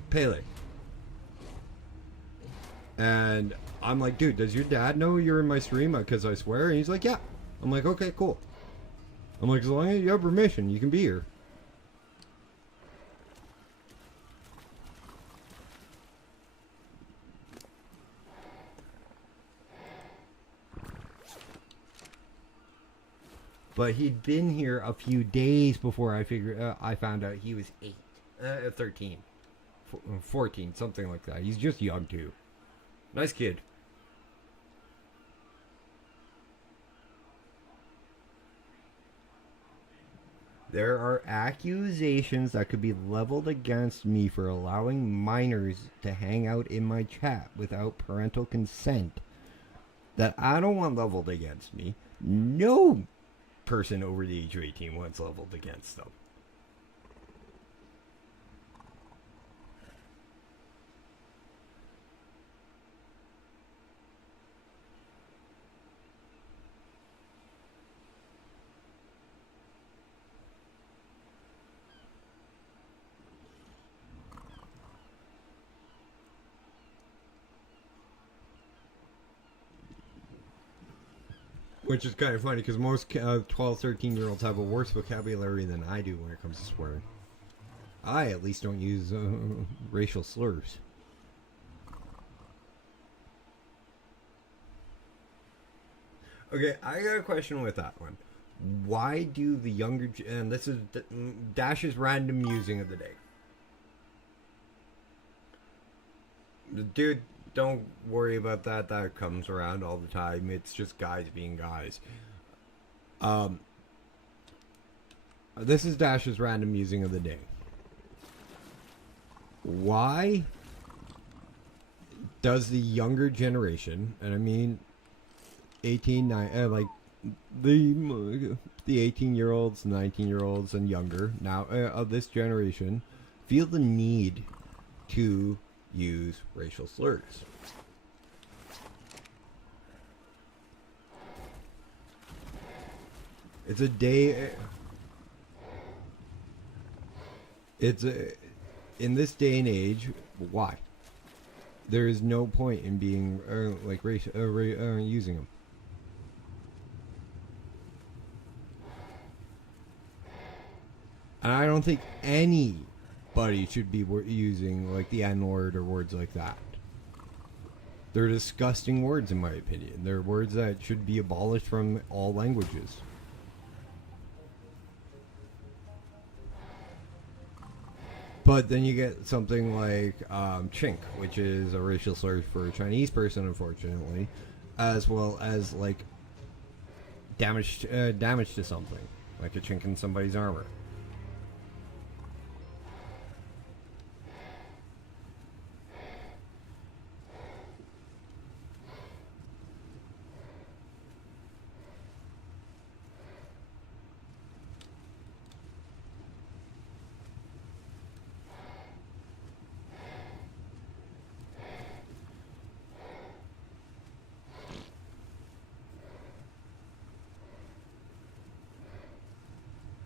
Pele. And I'm like, dude, does your dad know you're in my stream? Because I swear. And he's like, yeah. I'm like, okay, cool. I'm like, as long as you have permission, you can be here. But he'd been here a few days before I found out he was 13, 14, something like that. He's just young too. Nice kid. There are accusations that could be leveled against me for allowing minors to hang out in my chat without parental consent that I don't want leveled against me. No person over the age of 18 wants leveled against them. Which is kind of funny because most 12, 13-year-olds have a worse vocabulary than I do when it comes to swearing. I at least don't use racial slurs. Okay, I got a question with that one. Why do the younger... And this is Dash's random musing of the day. Dude, don't worry about that. That comes around all the time. It's just guys being guys. This is Dash's random musing of the day. Why does the younger generation, and I mean 18, like the 18-year-olds, 19-year-olds, and younger now of this generation feel the need to use racial slurs? It's a day. In this day and age, why? There is no point in being like using them. And I don't think anybody should be using like the N-word or words like that. They're disgusting words, in my opinion. They're words that should be abolished from all languages. But then you get something like chink, which is a racial slur for a Chinese person, unfortunately, as well as like damage to something, like a chink in somebody's armor.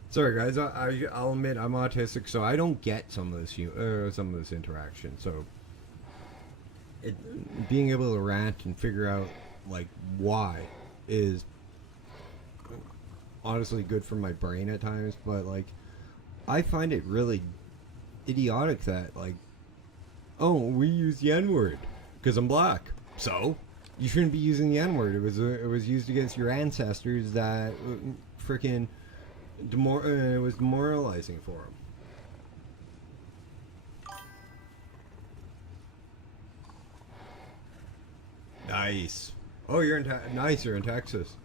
Sorry, guys. I'll admit I'm autistic, so I don't get some of this interaction. So, being able to rant and figure out like why is honestly good for my brain at times. But like, I find it really idiotic that like, oh, we use the N-word because I'm black. So you shouldn't be using the N-word. It was used against your ancestors that freaking. It was demoralizing for him. Nice. Oh, you're in Texas.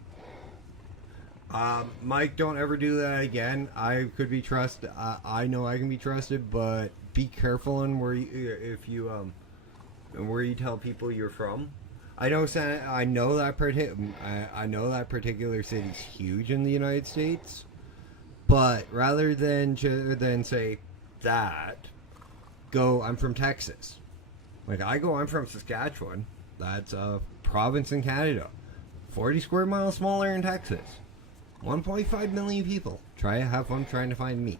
Mike, don't ever do that again. I could be trusted. I know I can be trusted, but be careful on where you, if you where you tell people you're from. I know. I know that I know that particular city's huge in the United States, but rather than say that, go. I'm from Texas. Like I go. I'm from Saskatchewan. That's a province in Canada. 40 square miles smaller in Texas. 1.5 million people. Have fun trying to find me.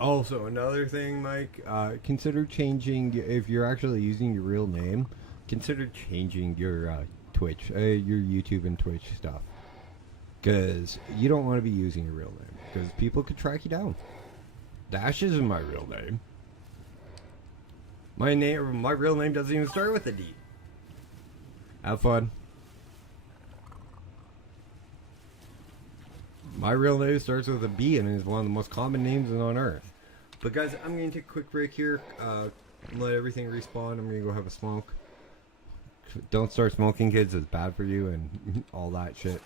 Also, another thing, Mike, consider changing, if you're actually using your real name, consider changing your Twitch, your YouTube and Twitch stuff. Because you don't want to be using your real name. Because people could track you down. Dash isn't my real name. My real name doesn't even start with a D. Have fun. My real name starts with a B and is one of the most common names on Earth. But guys, I'm going to take a quick break here. Let everything respawn. I'm going to go have a smoke. Don't start smoking, kids. It's bad for you and all that shit.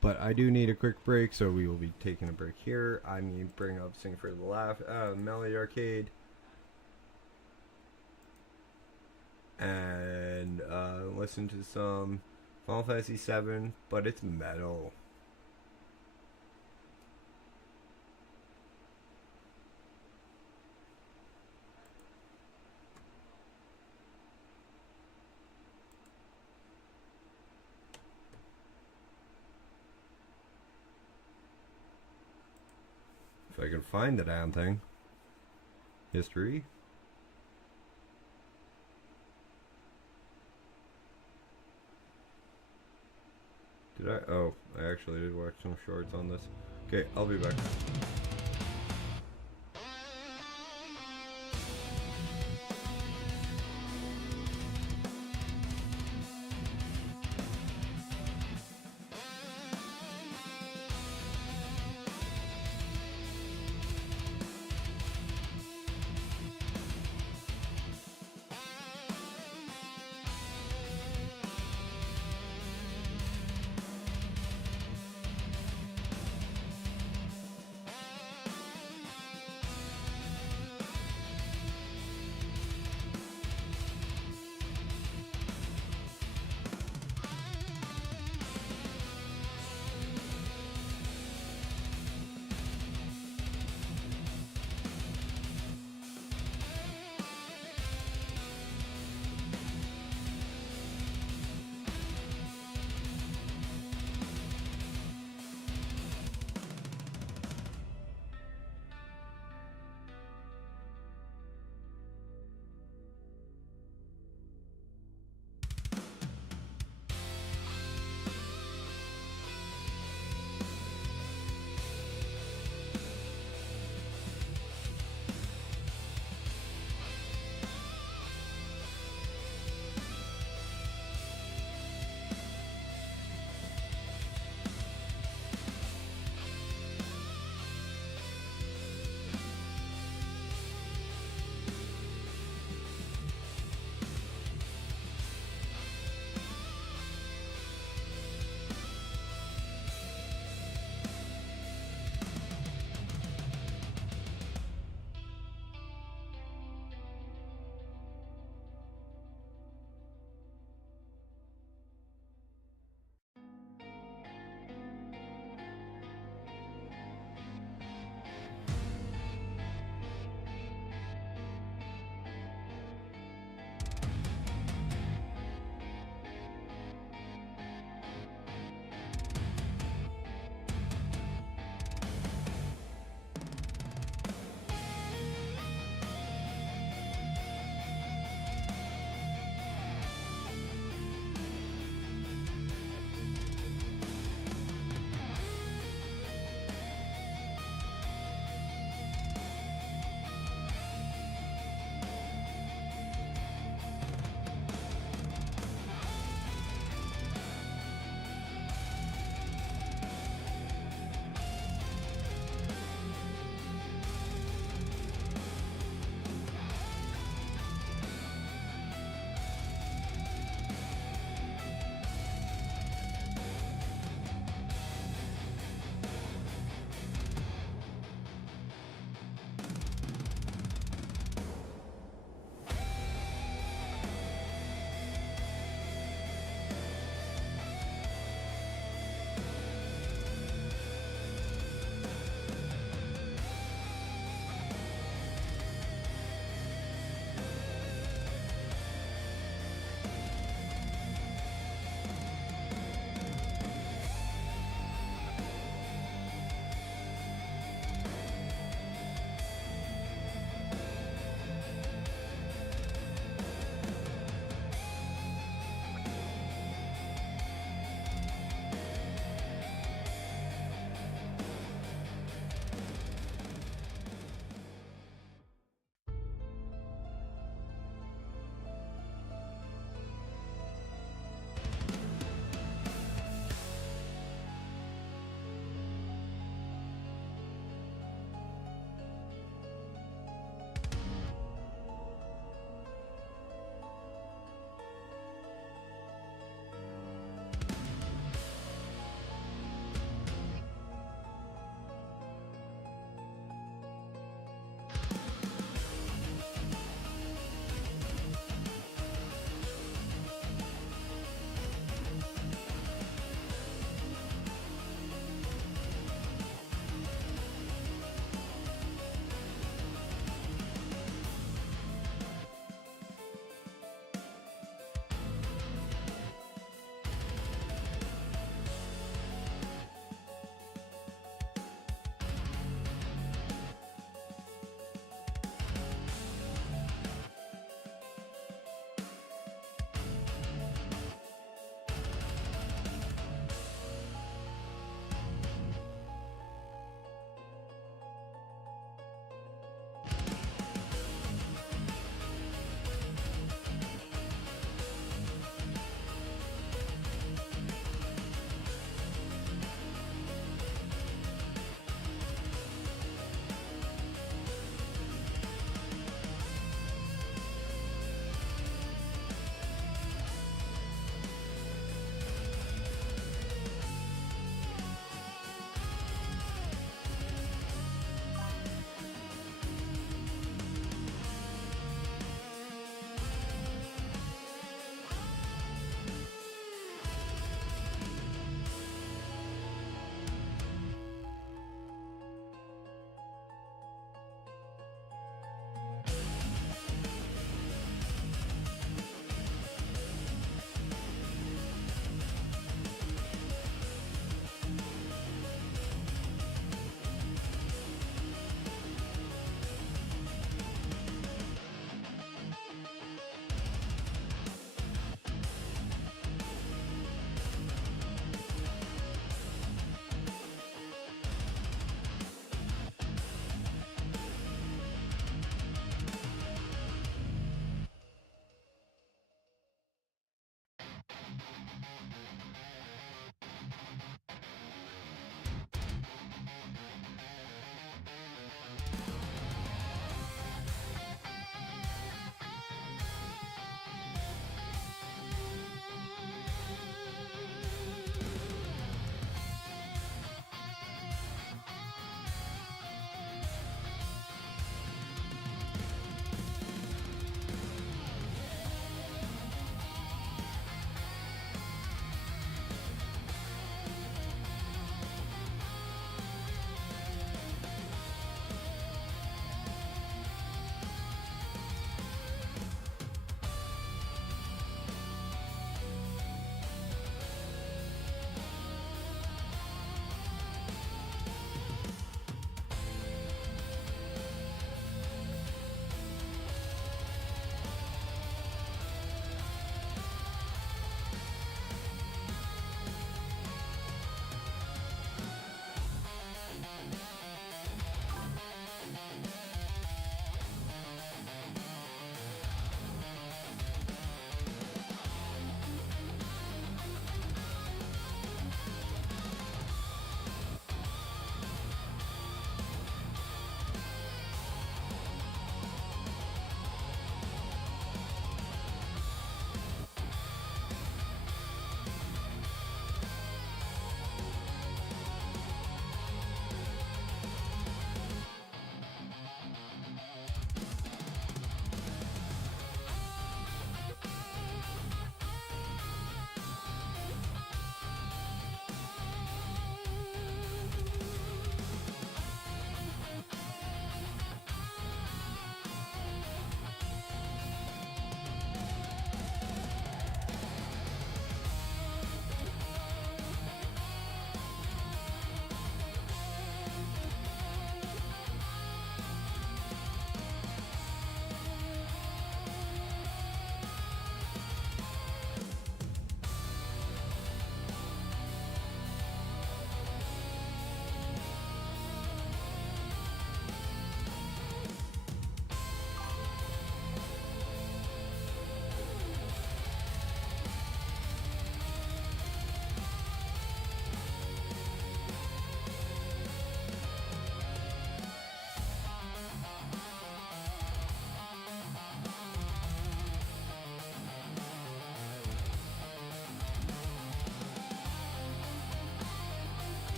But I do need a quick break, so we will be taking a break here. I'm going to bring up Sing for the Laugh, Melody Arcade. And listen to some Final Fantasy VII, but it's metal. If I can find the damn thing. History. Did I? Oh, I actually did watch some shorts on this. Okay, I'll be back.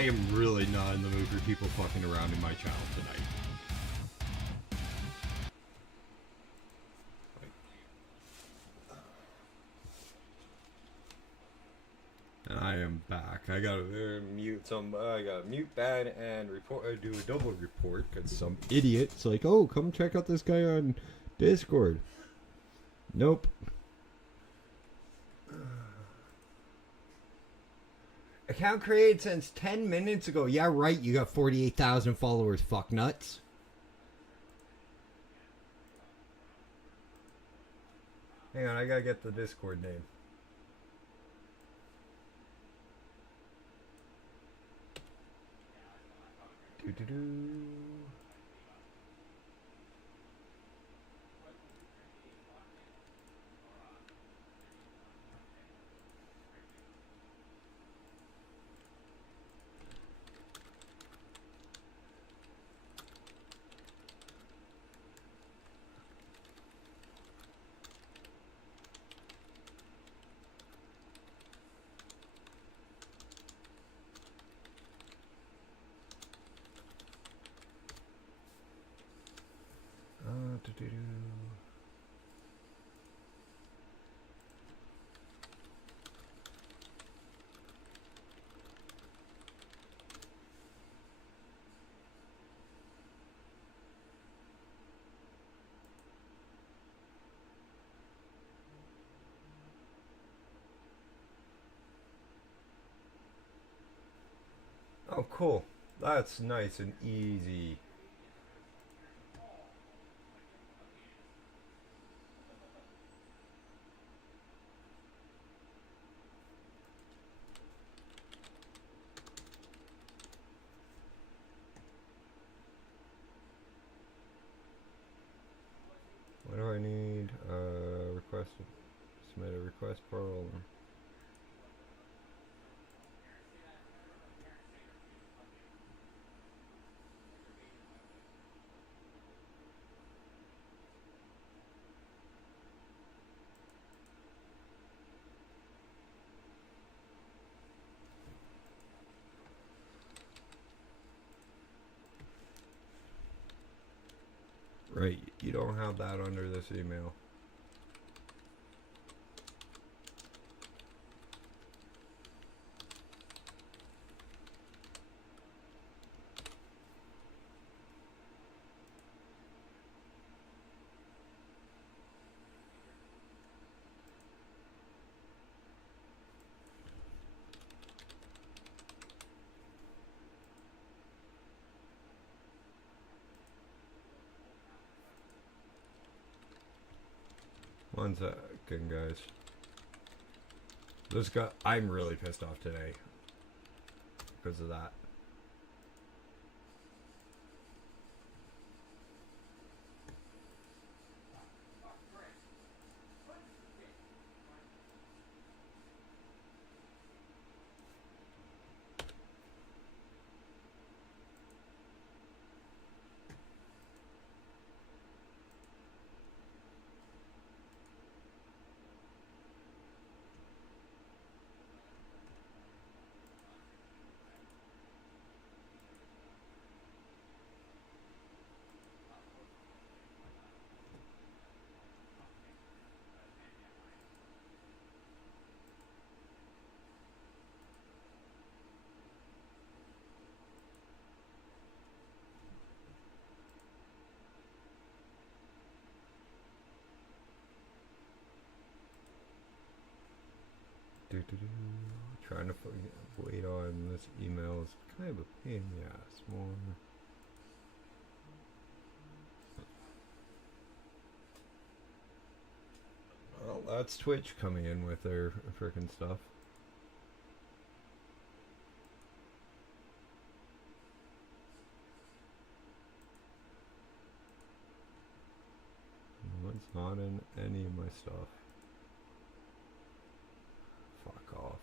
I am really not in the mood for people fucking around in my channel tonight. And I am back. I gotta mute some. I gotta mute that and report. Do a double report because some idiot's like, "Oh, come check out this guy on Discord." Nope. Account created since 10 minutes ago. Yeah, right. You got 48,000 followers. Fuck nuts. Hang on, I gotta get the Discord name. Do-do-do. Do-do-do. Oh, cool. That's nice and easy. What do I need? Request. Submit a request portal. Right, you don't have that under this email. One second, guys. This guy, I'm really pissed off today because of that. Trying to wait on this email is kind of a pain in the ass. More. Well, that's Twitch coming in with their frickin' stuff. No, it's not in any of my stuff. Fuck off.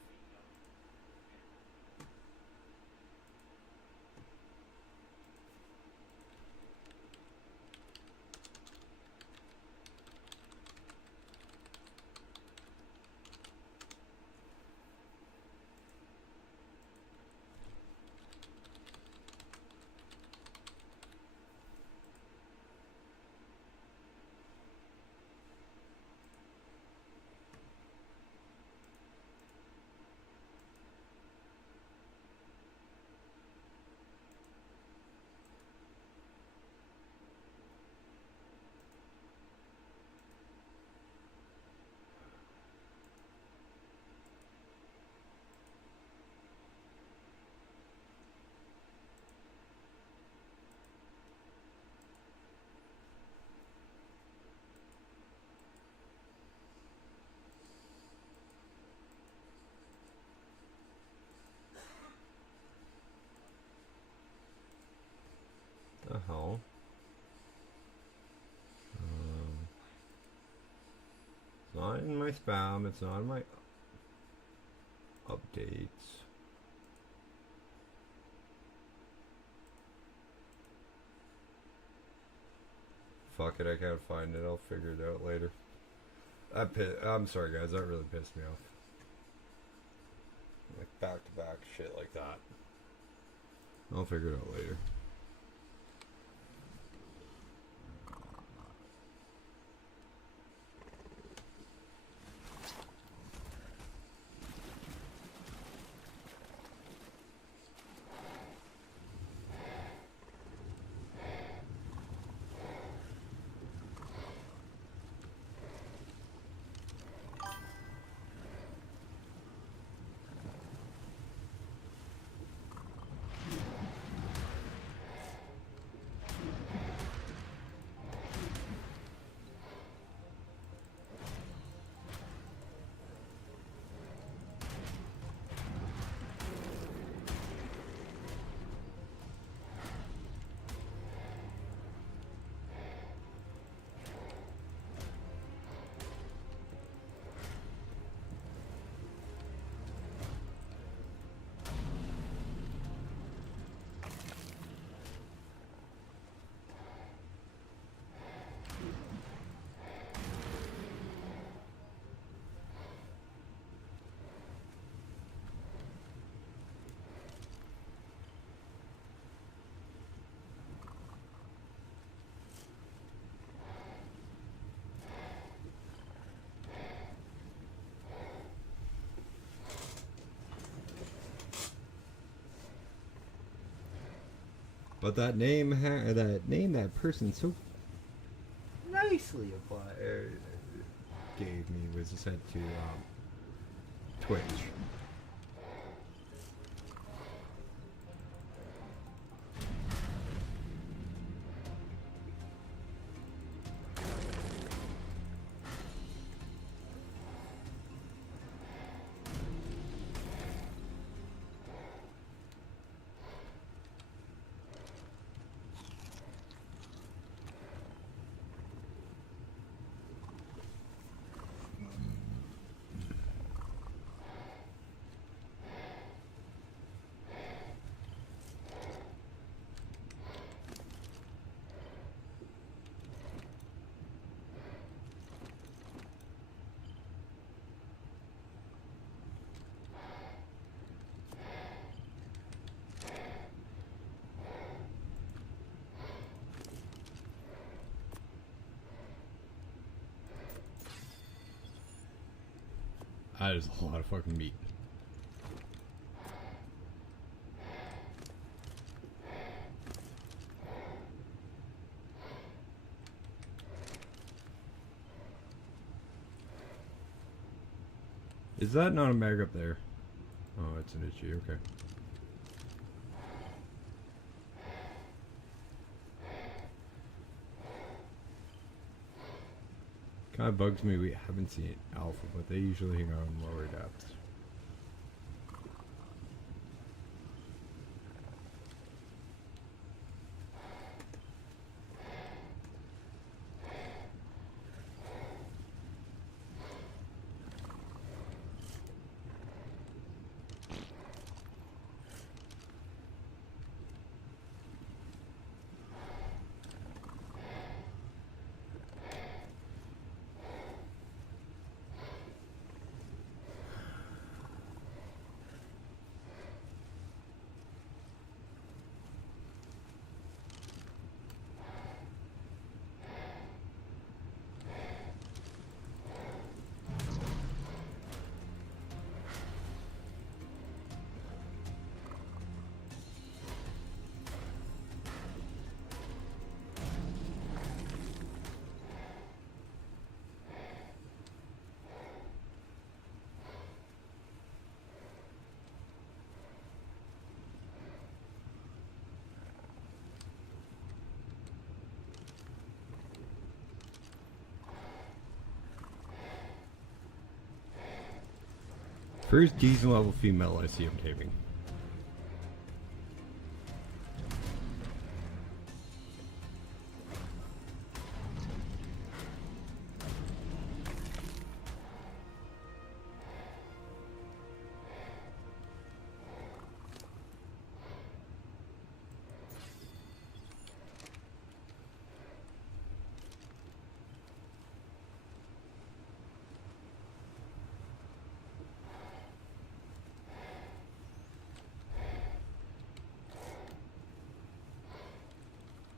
in my spam. It's not in my updates. Fuck it, I can't find it. I'll figure it out later. I'm sorry, guys. That really pissed me off. Like back-to-back shit like that. I'll figure it out later. But that name, that person so nicely gave me was sent to Twitch. That is a lot of fucking meat. Is that not a mag up there? Oh, it's an issue, okay. Kind of bugs me we haven't seen alpha, but they usually hang out in lower depths. First decent level female I see him taming.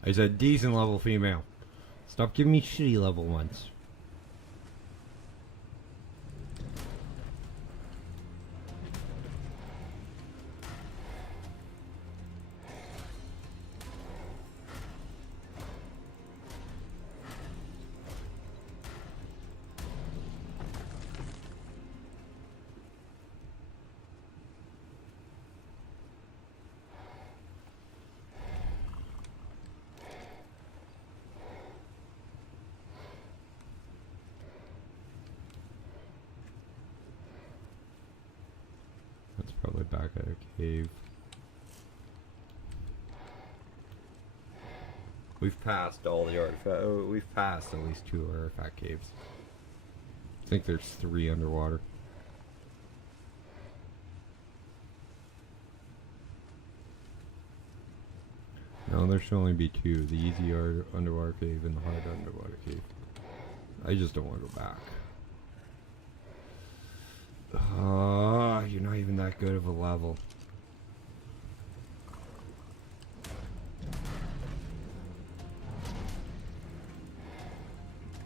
I said decent level female. Stop giving me shitty level ones. That's probably back at a cave. We've passed all the artifact. Oh, we've passed at least 2 artifact caves. I think there's 3 underwater. No, there should only be 2. The easy underwater cave and the hard underwater cave. I just don't want to go back. You're not even that good of a level.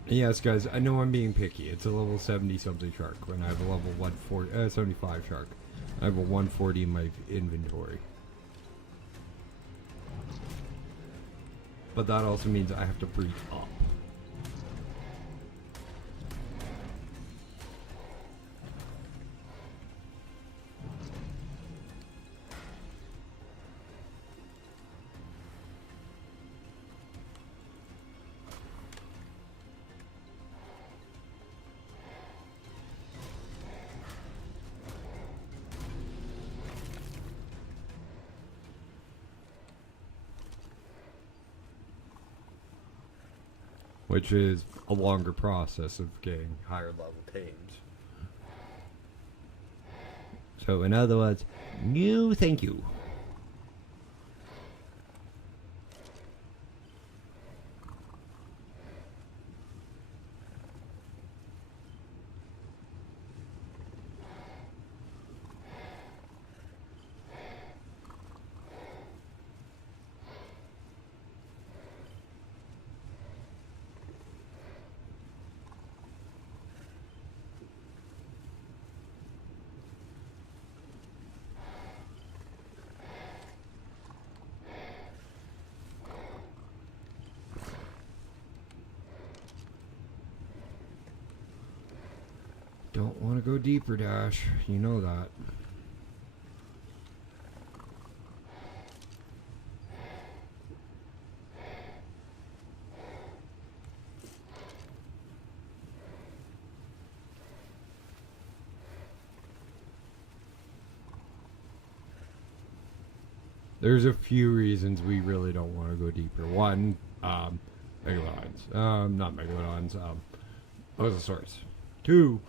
Yes, guys, I know I'm being picky. It's a level 70-something shark when I have a level 75 shark. I have a 140 in my inventory. But that also means I have to breed up. Which is a longer process of getting higher level tames. So in other words, no thank you. Don't want to go deeper, Dash. You know that. There's a few reasons we really don't want to go deeper. One, megalodons. Not megalodons. Mosasaurus. 2,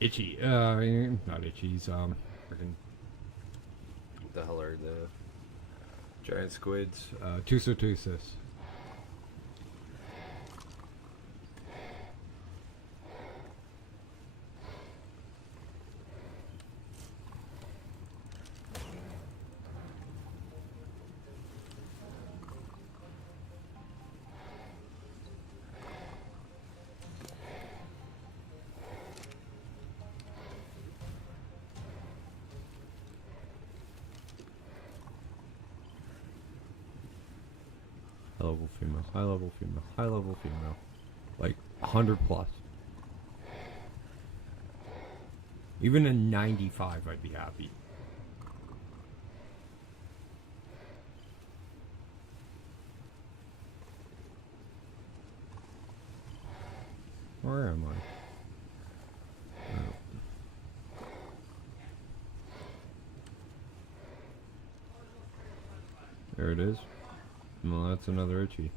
itchy. Not itchies. Freaking. What the hell are the giant squids? Tusotusus. High level female, high level female, high level female. Like 100 plus. Even a 95 I'd be happy. Where am I? Oh. There it is. Well, that's another itchy.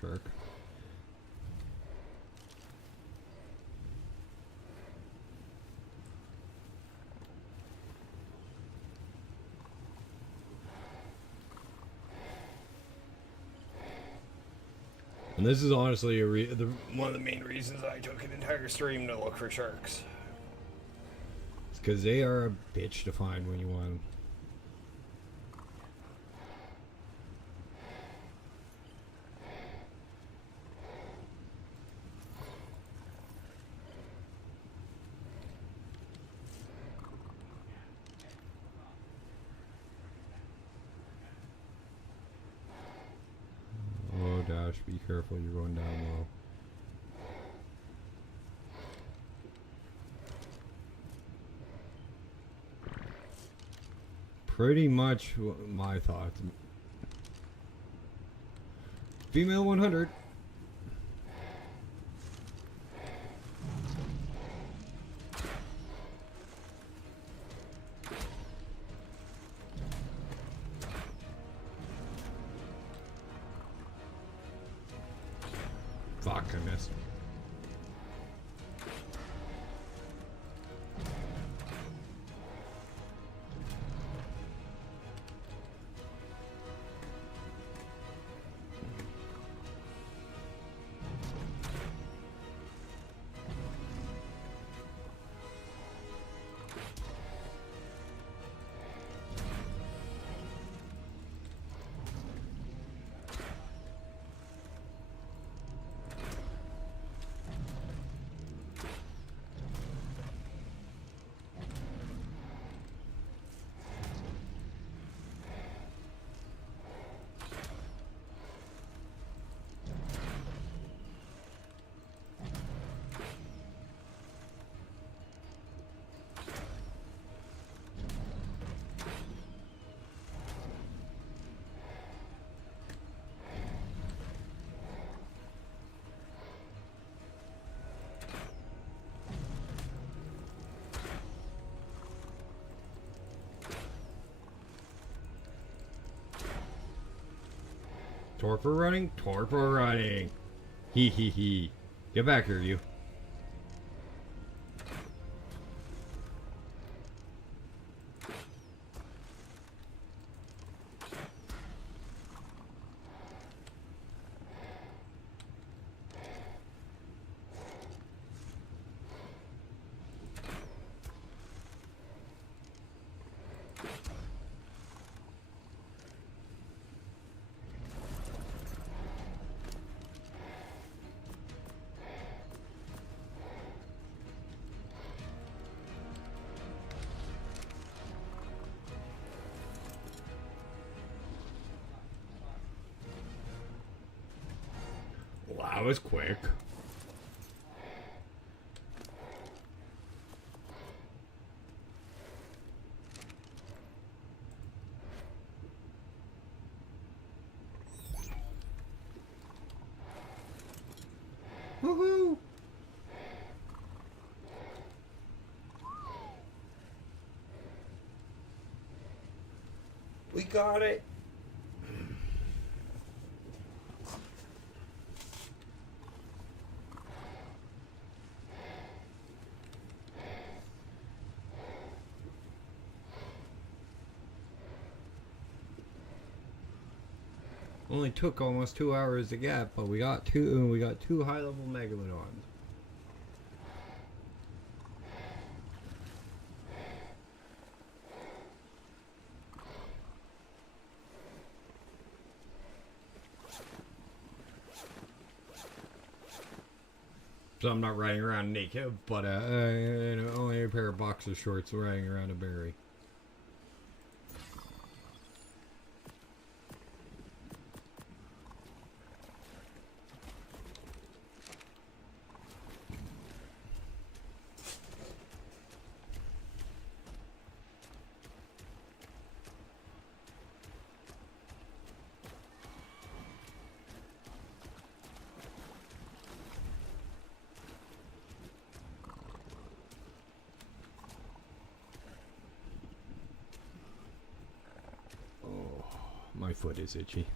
shark. And this is honestly one of the main reasons I took an entire stream to look for sharks. It's because they are a bitch to find when you want them. Oh, Dash, be careful, you're going down low. Pretty much my thoughts. Female 100. Fuck, I missed. Torpor running? Torpor running. Hee hee hee. Get back here, you. Wow, that was quick. Woohoo! We got it. Only took almost 2 hours to get, but we got two high-level megalodons. So I'm not riding around naked, but only a pair of boxer shorts riding around a berry. My foot is itchy.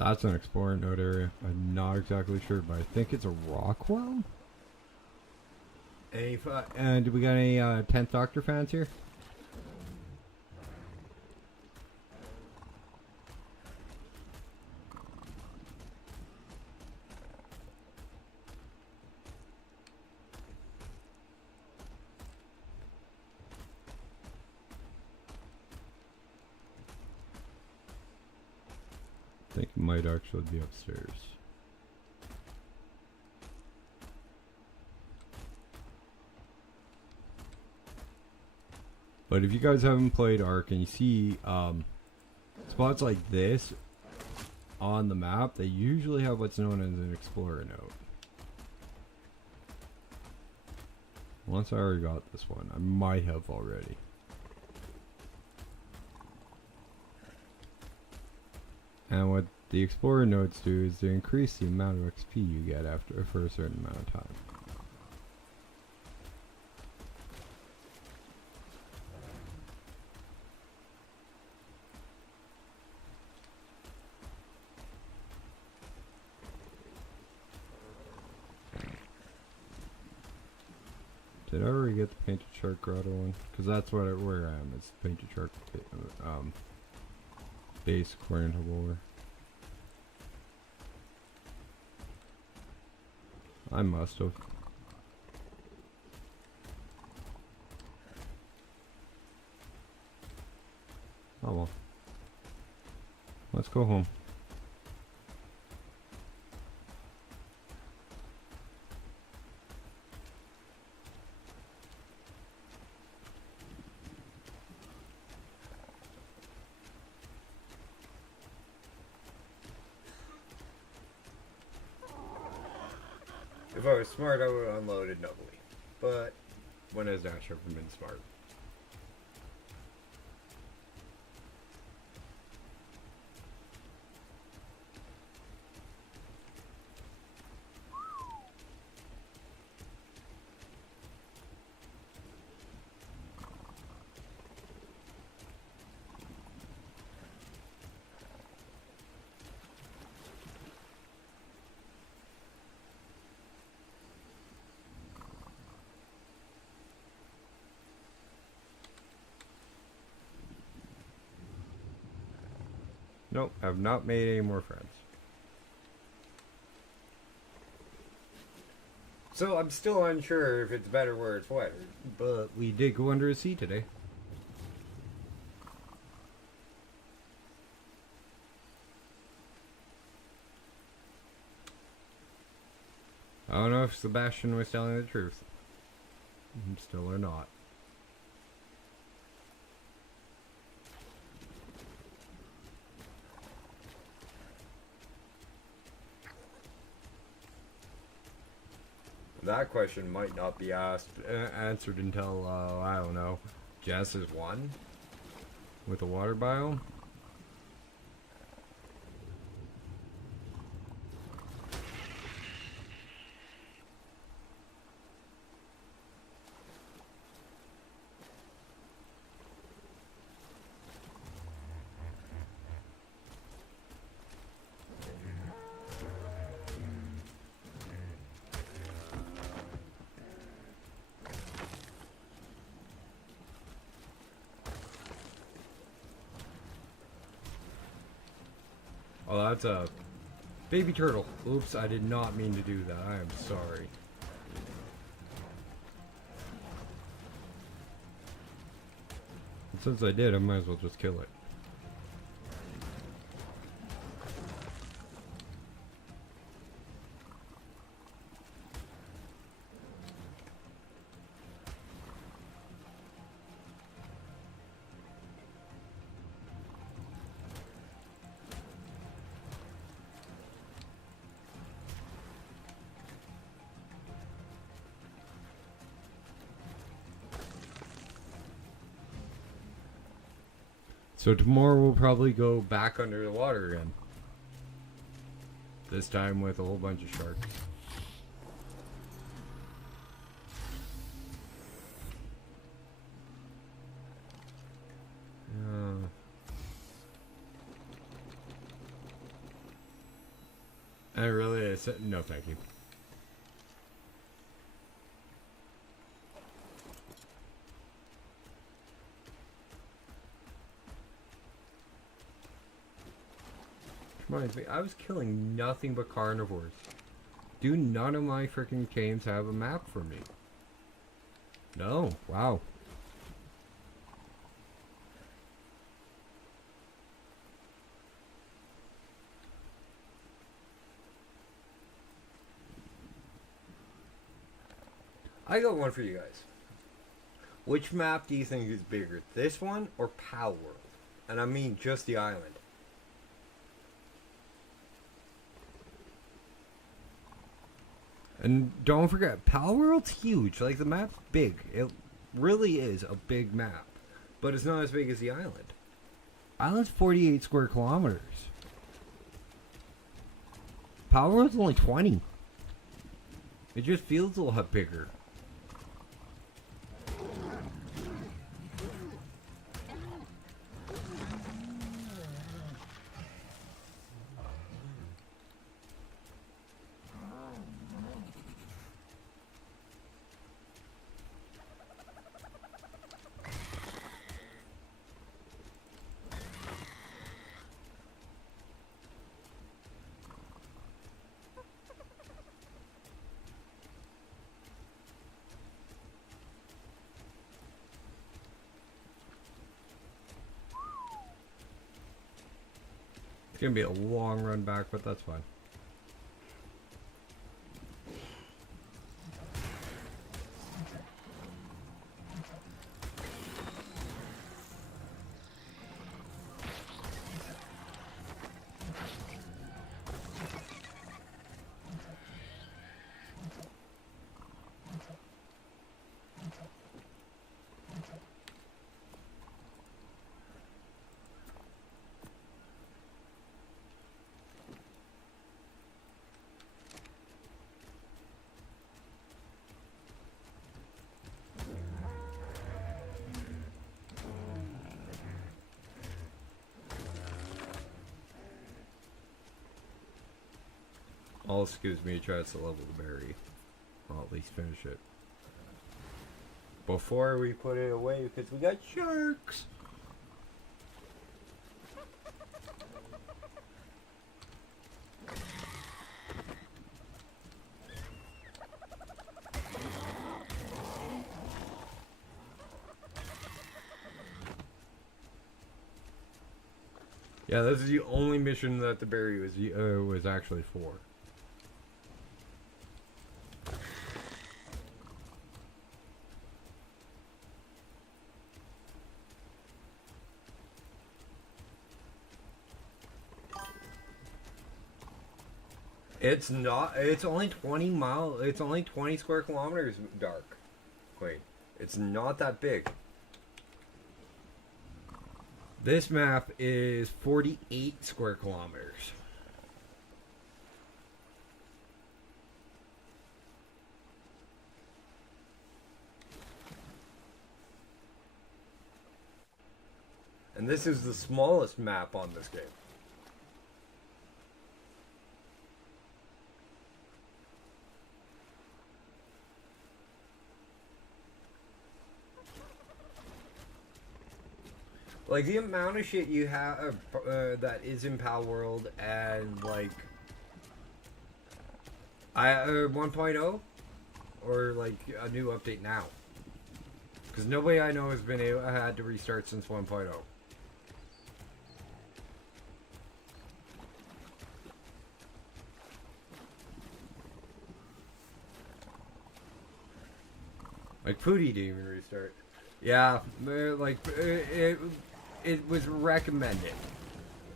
That's an explorer node area. I'm not exactly sure, but I think it's a rock well. And do we got any 10th Doctor fans here? I think it might actually be upstairs. But if you guys haven't played Ark and you see spots like this on the map, they usually have what's known as an explorer node. Once I already got this one, I might have already. And what the explorer nodes do is they increase the amount of XP you get after for a certain amount of time. Did I already get the painted shark grotto one? Because that's where I am. It's the painted shark base according to lore. I must have. Oh well. Let's go home. If I was smart, I would have unloaded nobly. But when has Dash ever been smart? Nope, I've not made any more friends. So I'm still unsure if it's better where it's wetter. But we did go under a sea today. I don't know if Sebastian was telling the truth. Still or not. That question might not be answered until, I don't know, Genesis 1 with the water biome. Oh, that's a baby turtle. Oops, I did not mean to do that. I am sorry. And since I did, I might as well just kill it. So tomorrow we'll probably go back under the water again. This time with a whole bunch of sharks. I really said no, thank you. Reminds me, I was killing nothing but carnivores. Do none of my freaking games have a map for me? No. Wow. I got one for you guys. Which map do you think is bigger? This one or Pal World? And I mean just the island. And don't forget, Pal World's huge. Like, the map's big. It really is a big map. But it's not as big as the island. Island's 48 square kilometers. Pal World's only 20. It just feels a lot bigger. It's gonna be a long run back, but that's fine. All excuse me tries to level the berry. I'll at least finish it. Before we put it away because we got sharks! Yeah, this is the only mission that the berry was actually for. It's not. It's only 20 miles. It's only 20 square kilometers dark. Wait, it's not that big. This map is 48 square kilometers. And this is the smallest map on this game. Like, the amount of shit you have that is in Pal World and, like, 1.0 or, like, a new update now. Because nobody I know has been had to restart since 1.0. Like, Foodie didn't even restart. Yeah, like, it was recommended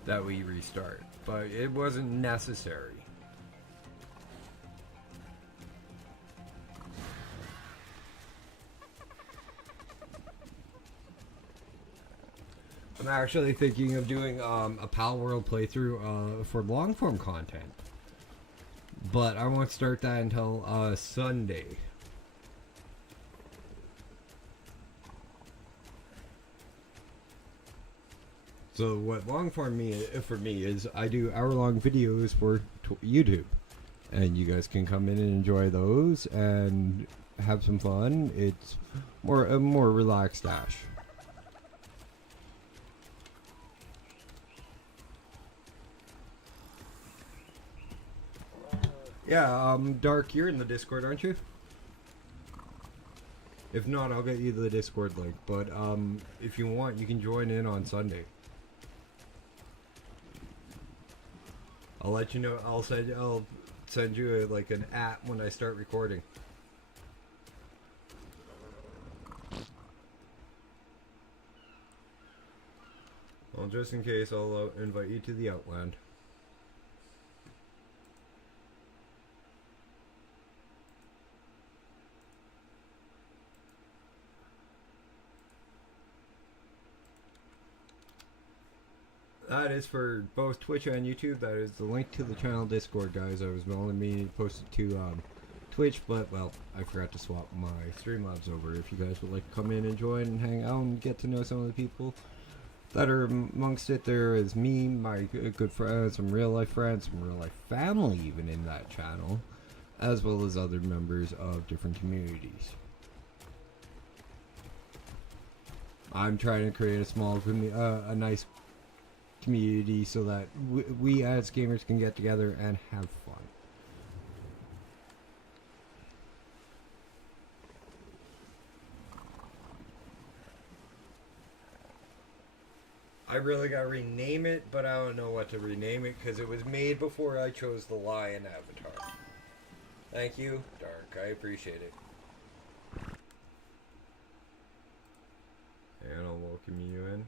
that we restart, but it wasn't necessary. I'm actually thinking of doing a Pal World playthrough for long form content, but I won't start that until Sunday. So what long form for me is I do hour-long videos for YouTube, and you guys can come in and enjoy those and have some fun. It's a more relaxed dash. Yeah, Dark, you're in the Discord, aren't you? If not, I'll get you the Discord link. But if you want, you can join in on Sunday. I'll let you know. I'll send you like an app when I start recording. Well, just in case, I'll invite you to the Outland. That is for both Twitch and YouTube. That is the link to the channel Discord, guys. I was only meaning to post it to Twitch, but, well, I forgot to swap my Streamlabs over. If you guys would like to come in and join and hang out and get to know some of the people that are amongst it, there is me, my good friends, some real-life friends, some real-life family even in that channel, as well as other members of different communities. I'm trying to create a small, a nice community so that we as gamers can get together and have fun. I really gotta rename it, but I don't know what to rename it because it was made before I chose the lion avatar. Thank you, Dark. I appreciate it. And I'll welcome you in.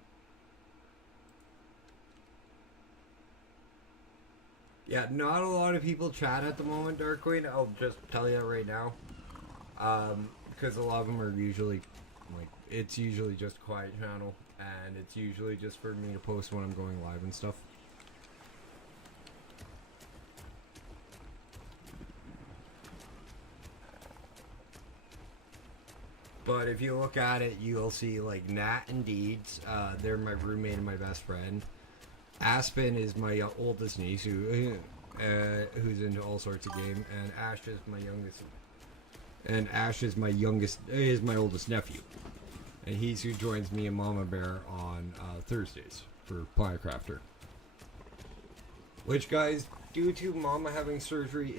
Yeah, not a lot of people chat at the moment, Dark Queen. I'll just tell you that right now. Because a lot of them are usually, like, it's usually just a quiet channel. And it's usually just for me to post when I'm going live and stuff. But if you look at it, you'll see, like, Nat and Deeds. They're my roommate and my best friend. Aspen is my oldest niece, who's into all sorts of game, and Ash is my youngest. And Ash is my oldest nephew, and he's who joins me and Mama Bear on Thursdays for Planetcrafter. Which, guys, due to Mama having surgery,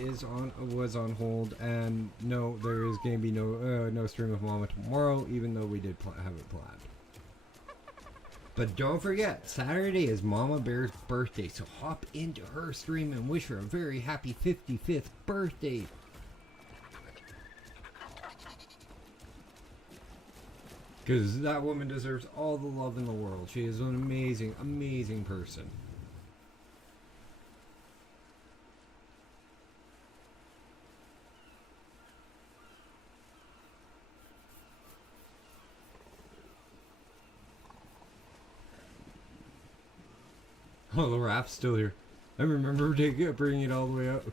was on hold, and no, there is going to be no stream of Mama tomorrow, even though we did have it planned. But don't forget, Saturday is Mama Bear's birthday, so hop into her stream and wish her a very happy 55th birthday. Because that woman deserves all the love in the world. She is an amazing, amazing person. Oh, the raft's still here. I remember bringing it all the way out.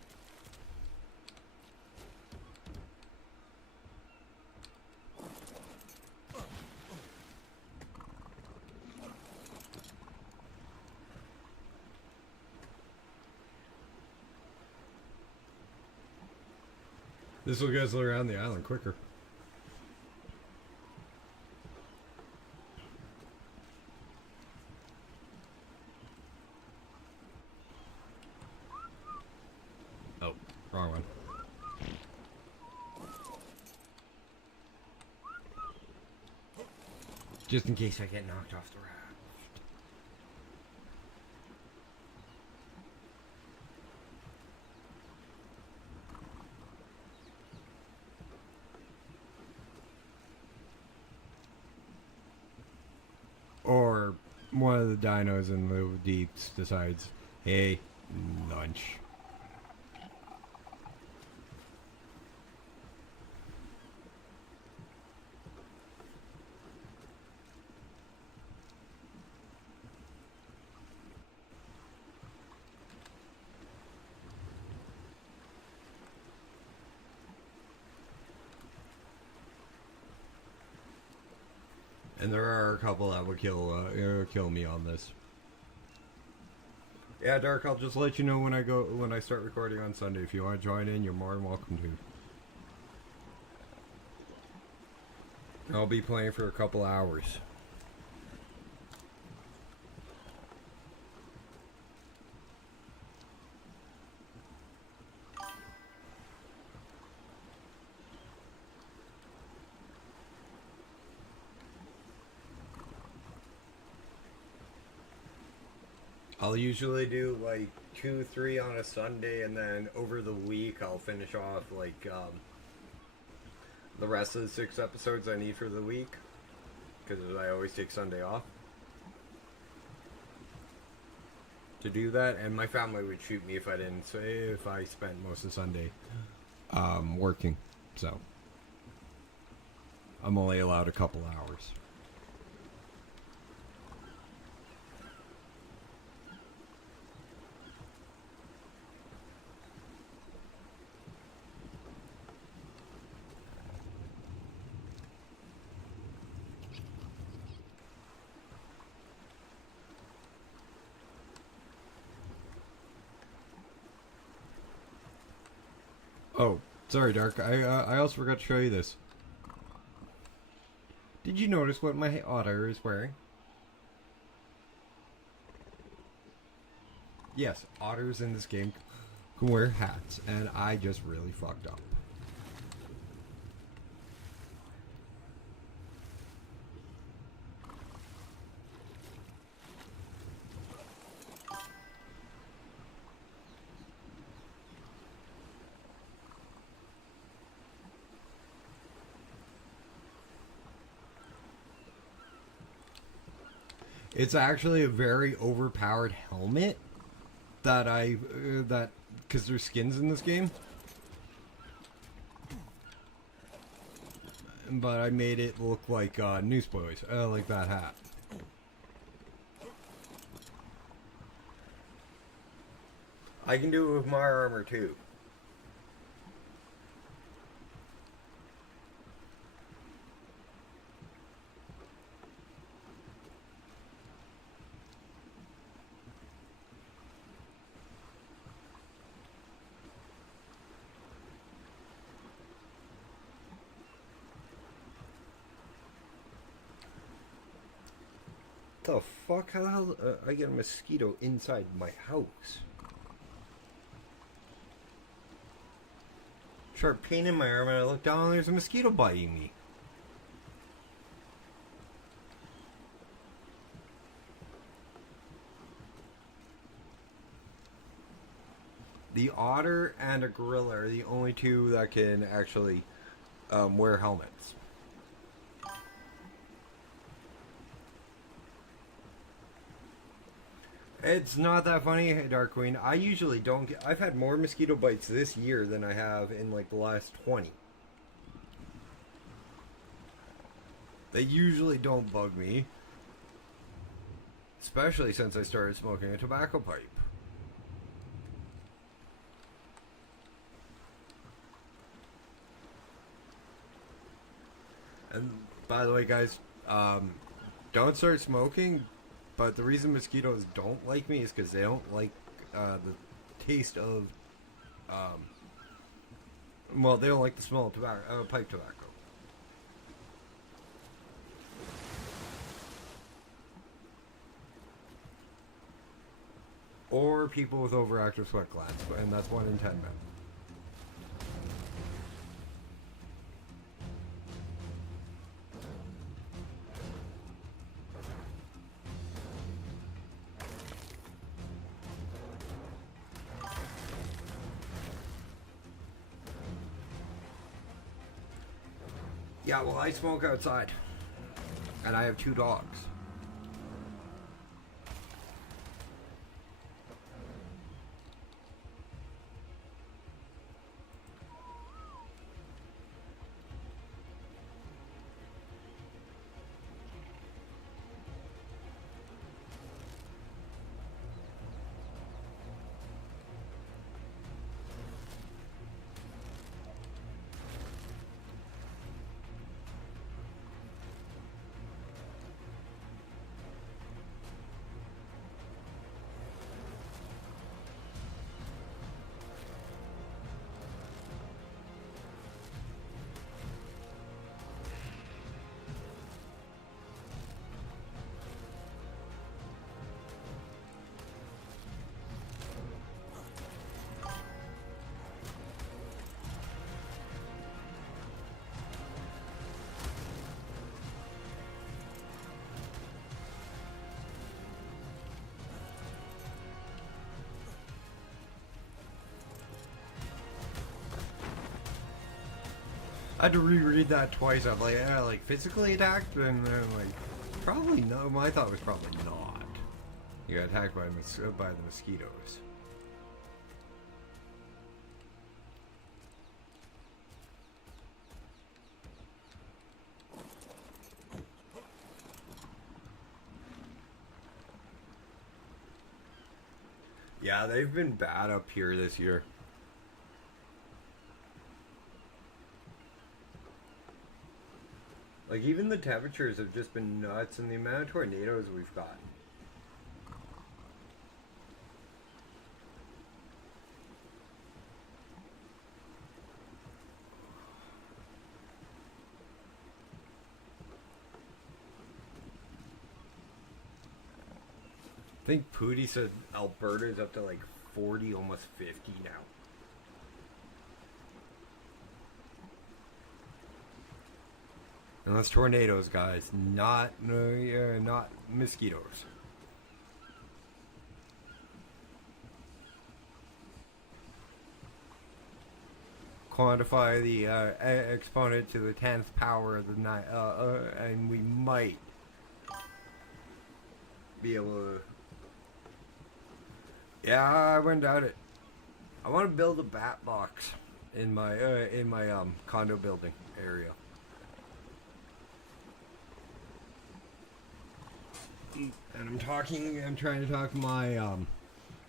This will get us around the island quicker. Oh, wrong one. Just in case I get knocked off the raft. Or one of the dinos in the deeps decides, hey, lunch. And there are a couple that would kill me on this. Yeah, Dark. I'll just let you know when I start recording on Sunday. If you want to join in, you're more than welcome to. I'll be playing for a couple hours. I'll usually do like 2, 3 on a Sunday, and then over the week I'll finish off like the rest of the 6 episodes I need for the week, because I always take Sunday off to do that, and my family would shoot me if I didn't. So if I spent most of Sunday working, so I'm only allowed a couple hours. Oh, sorry, Dark. I also forgot to show you this. Did you notice what my otter is wearing? Yes, otters in this game can wear hats, and I just really fucked up. It's actually a very overpowered helmet that because there's skins in this game, but I made it look like Newsboys, like that hat. I can do it with my armor too. The fuck? How the hell I get a mosquito inside my house? Sharp pain in my arm, and I look down and there's a mosquito biting me. The otter and a gorilla are the only two that can actually wear helmets. It's not that funny, Dark Queen. I usually don't get... I've had more mosquito bites this year than I have in like the last 20. They usually don't bug me. Especially since I started smoking a tobacco pipe. And by the way, guys, don't start smoking. But the reason mosquitoes don't like me is because they don't like the taste of, well, they don't like the smell of tobacco, pipe tobacco. Or people with overactive sweat glands, and that's 1 in 10 men. Yeah, well, I smoke outside. And I have 2 dogs. I had to reread that twice. I'm like, yeah, like physically attacked, and then like probably no. My thought was probably not. You got attacked by the mosquitoes. Yeah, they've been bad up here this year. Like, even the temperatures have just been nuts, and the amount of tornadoes we've got. I think Pooty said Alberta's up to like 40, almost 50 now. And that's tornadoes, guys, not mosquitoes. Quantify the exponent to the 10th power of the night, and we might be able to. Yeah, I wouldn't doubt it. I want to build a bat box in my condo building area. And I'm trying to talk my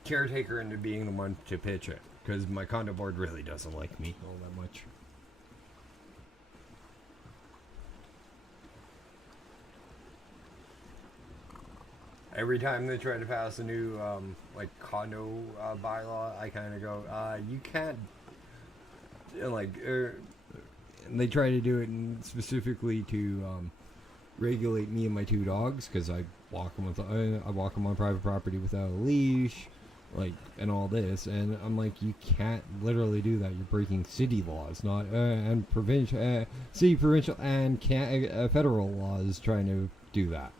caretaker into being the one to pitch it, because my condo board really doesn't like me all that much. Every time they try to pass a new like condo bylaw, I kind of go, you can't, like, and they try to do it specifically to regulate me and my two dogs, because I walk them on private property without a leash, like, and all this, and I'm like, you can't literally do that. You're breaking city laws, not and provincial, city, provincial, and federal laws trying to do that.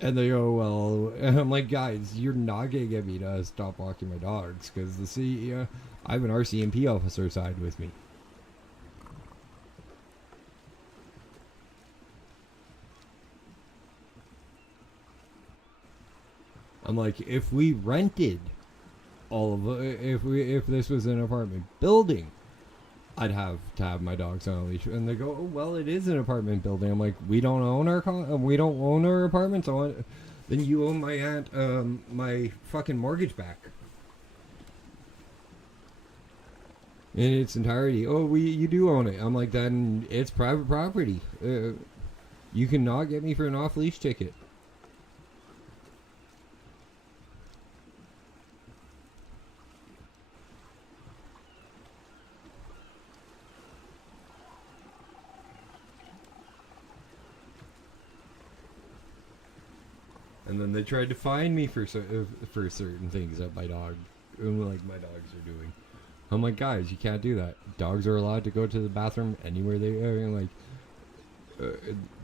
And they go, well, and I'm like, guys, you're not gonna get me to stop walking my dogs, because the city, I have an RCMP officer side with me. I'm like, if we rented all of if this was an apartment building, I'd have to have my dogs on a leash. And they go, oh, well, it is an apartment building. I'm like, we don't own our apartments. Then you owe my aunt my fucking mortgage back in its entirety. Oh, you do own it. I'm like, then it's private property. You cannot get me for an off leash ticket. And then they tried to fine me for certain things that my dogs are doing. I'm like, guys, you can't do that. Dogs are allowed to go to the bathroom anywhere they are.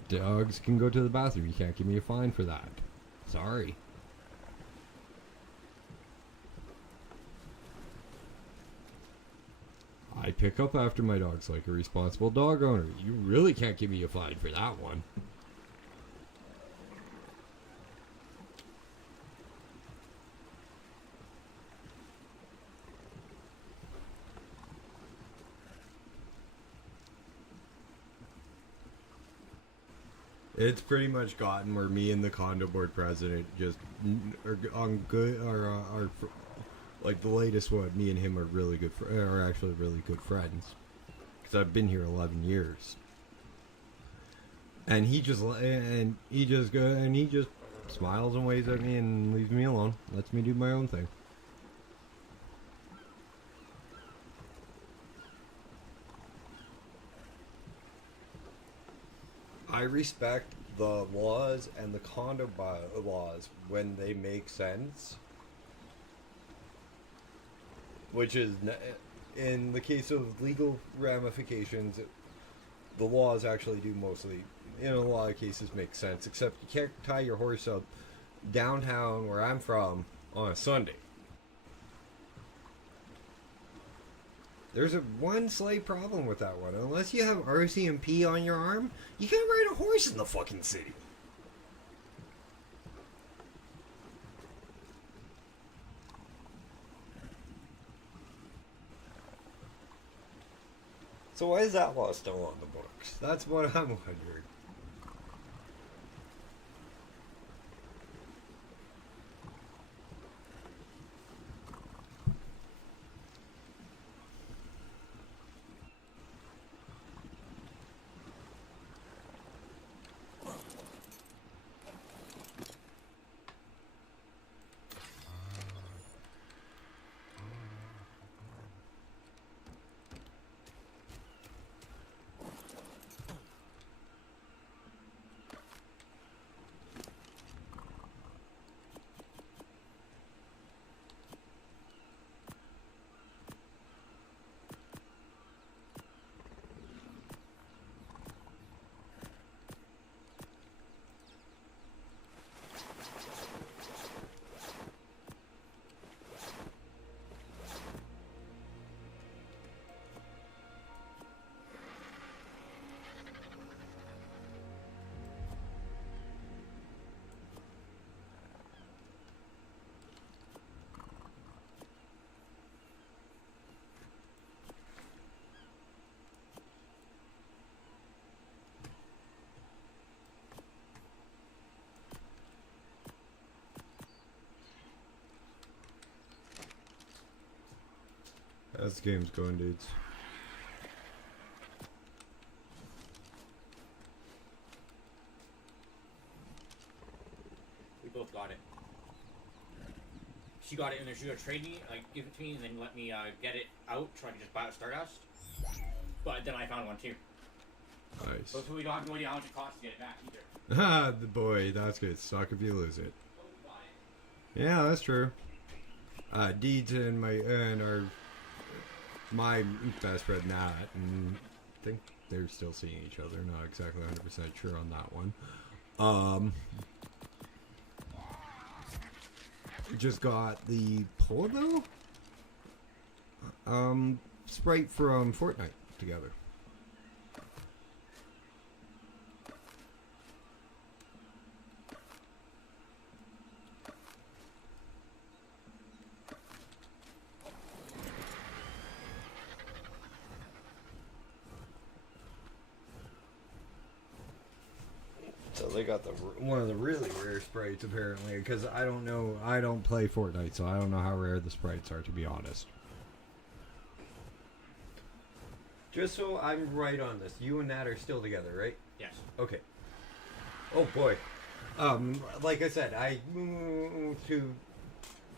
Dogs can go to the bathroom. You can't give me a fine for that. Sorry. I pick up after my dogs like a responsible dog owner. You really can't give me a fine for that one. It's pretty much gotten where me and the condo board president just are on good, are like the latest one. Me and him are really good, are actually really good friends, because I've been here 11 years. And he just smiles and waves at me and leaves me alone, lets me do my own thing. I respect the laws and the condo laws when they make sense. Which is, in the case of legal ramifications, the laws actually do mostly, in a lot of cases, make sense. Except you can't tie your horse up downtown where I'm from on a Sunday. There's a one slight problem with that one. Unless you have RCMP on your arm, you can't ride a horse in the fucking city. So why is that law still on the books? That's what I'm wondering. As the game's going, dudes. We both got it. She got it, and then she was gonna trade me, like give it to me, and then let me get it out, try to just buy it Stardust. But then I found one too. Nice. So we don't have no idea how much it costs to get it back either. Ah, the boy, that's good. Suck if you lose it. Yeah, that's true. Deeds and my best friend Nat, and I think they're still seeing each other. Not exactly 100% sure on that one. We just got the Polo sprite from Fortnite together. So they got one of the really rare sprites apparently, because I don't know, I don't play Fortnite, so I don't know how rare the sprites are, to be honest. Just so I'm right on this, you and Nat are still together, right? Yes. Okay. Oh boy. Like I said, I moved to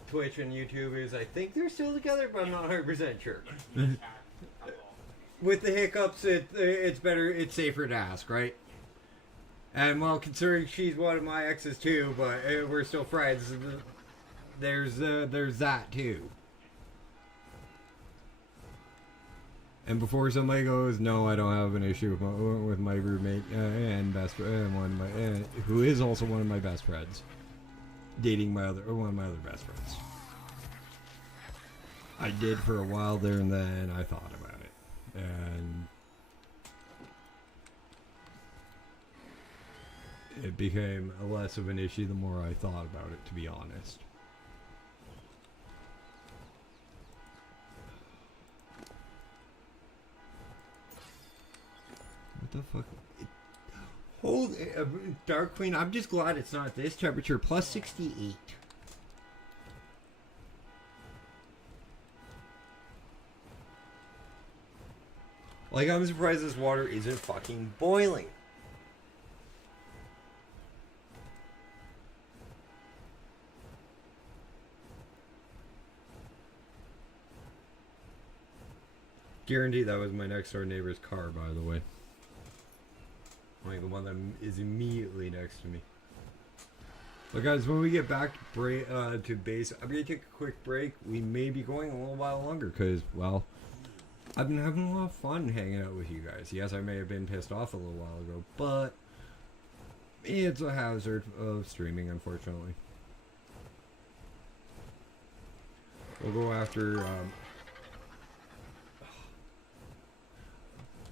Twitch and YouTube is I think they're still together, but I'm not 100% sure. With the hiccups, it's better, it's safer to ask, right? And well, considering she's one of my exes too, but we're still friends, there's that too. And before somebody goes, no, I don't have an issue with my roommate and best friend, who is also one of my best friends, dating one of my other best friends. I did for a while there, and then I thought about it, and it became less of an issue the more I thought about it, to be honest. What the fuck? Holy, Dark Queen, I'm just glad it's not this temperature, plus 68. Like, I'm surprised this water isn't fucking boiling. Guarantee that was my next door neighbor's car, by the way. Like the one that is immediately next to me. But guys, when we get back to base, I'm going to take a quick break. We may be going a little while longer because, well, I've been having a lot of fun hanging out with you guys. Yes, I may have been pissed off a little while ago, but it's a hazard of streaming, unfortunately. We'll go after...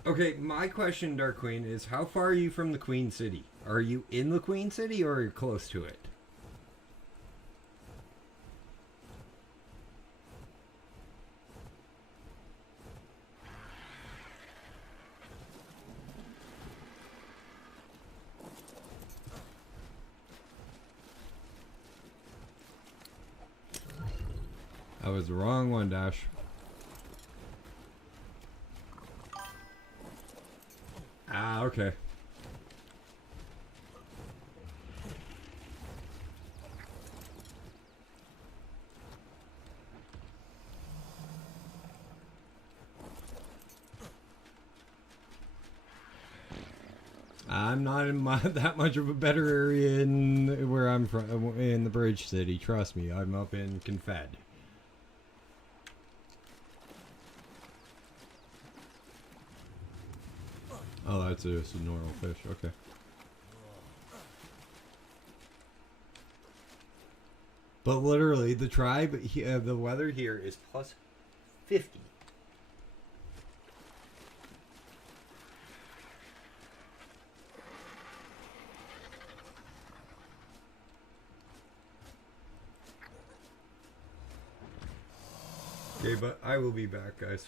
Okay, my question, Dark Queen, is how far are you from the Queen City? Are you in the Queen City or are you close to it? That was the wrong one, Dash. Ah, okay. I'm not in that much of a better area in where I'm from, in the Bridge City. Trust me, I'm up in Confed. Oh, that's just a normal fish. Okay. But literally, the tribe, the weather here is plus 50. Okay, but I will be back, guys.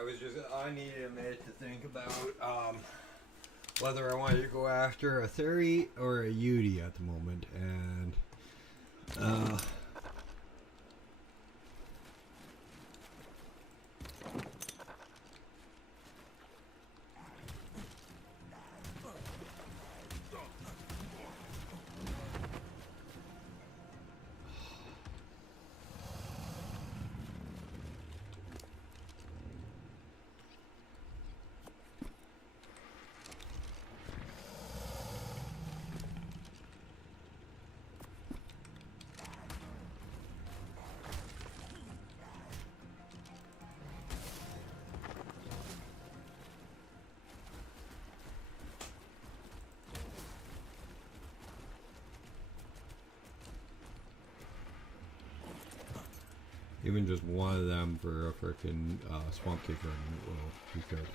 I needed a minute to think about whether I wanted to go after a Theory or a Yudi at the moment, and even just one of them for a frickin' swamp kicker will be good.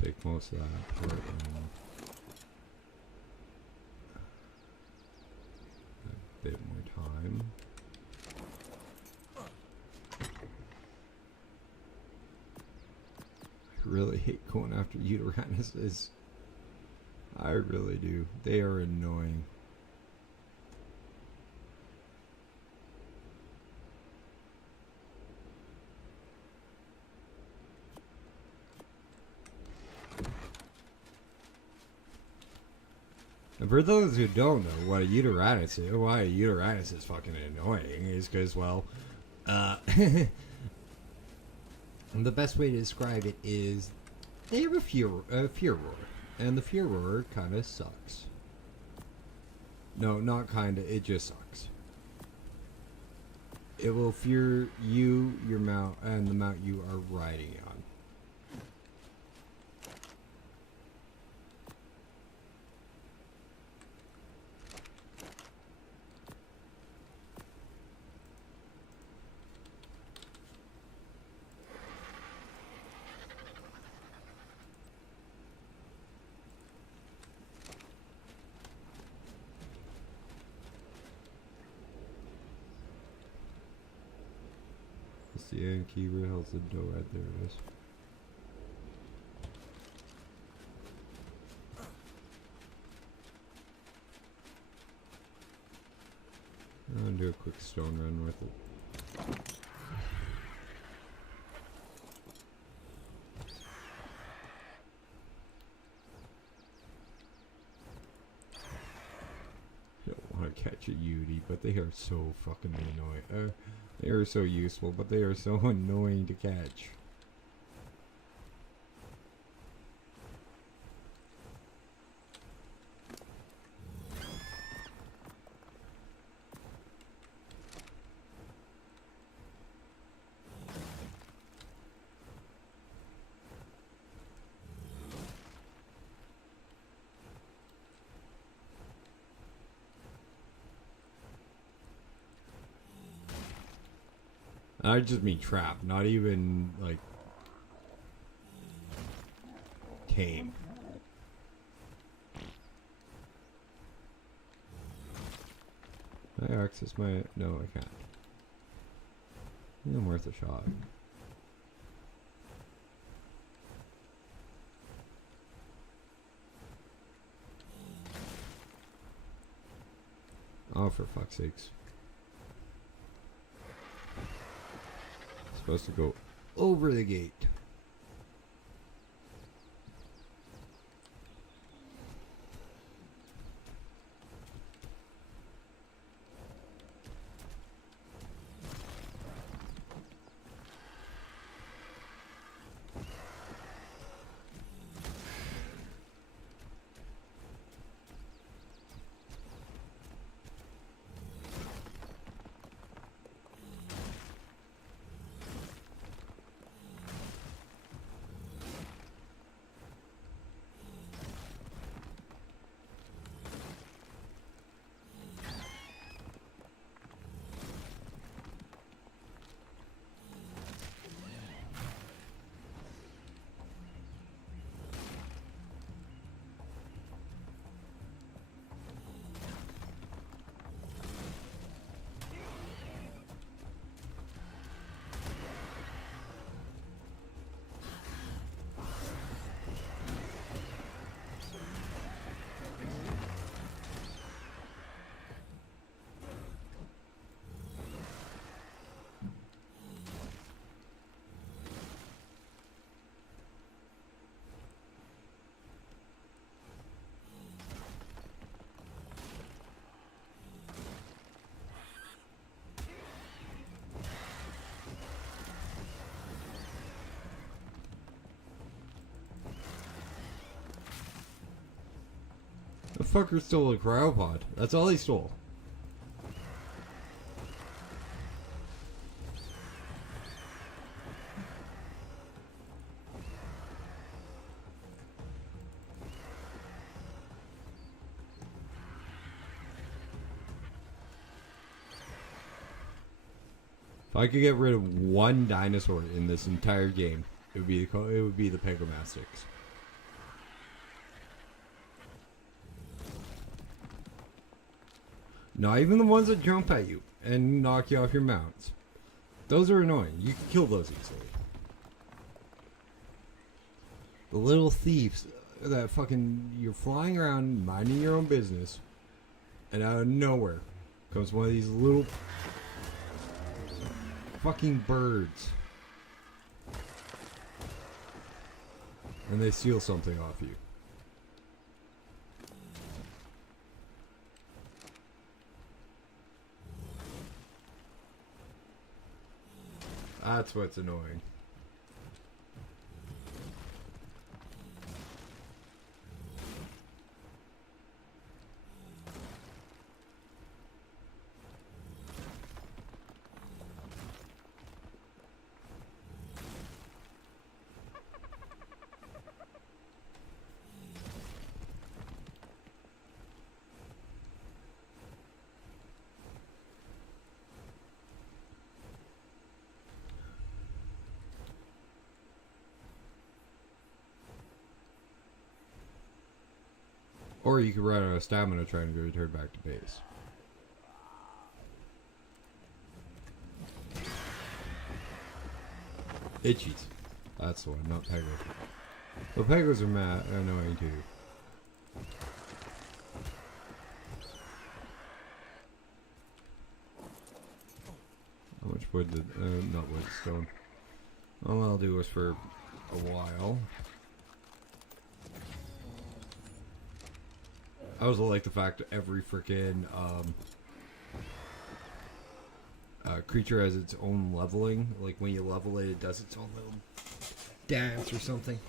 Take most of that, put it in a bit more time. I really hate going after Utaranuses. I really do. They are annoying. And for those who don't know what a Utaranis is, why a Utaranis is fucking annoying is because, well, the best way to describe it is they have a Furor, and the Furor kind of sucks. No, not kind of, it just sucks. It will fear you, your mount, and the mount you are riding on. The Yankee rails the door right there it is. I'm gonna do a quick stone run with it. I don't want to catch a Yudi, but they are so fucking annoying. They are so useful, but they are so annoying to catch. I just mean trap, not even like tame. Can I access my? No, I can't. I'm worth a shot. Oh, for fuck's sakes. Supposed to go over the gate. Motherfucker stole a cryopod. That's all he stole. If I could get rid of one dinosaur in this entire game, it would be the Pegomastics. Not even the ones that jump at you and knock you off your mounts. Those are annoying. You can kill those easily. The little thieves that fucking... You're flying around, minding your own business, and out of nowhere comes one of these little... fucking birds. And they steal something off you. That's what's annoying. Or you could run out of stamina trying to return back to base. Itchies. That's the one, not Pegos. But Pegos are annoying too. How much wood did... not wood, stone. All I'll do is for a while. I also like the fact that every freaking creature has its own leveling. Like when you level it, it does its own little dance or something.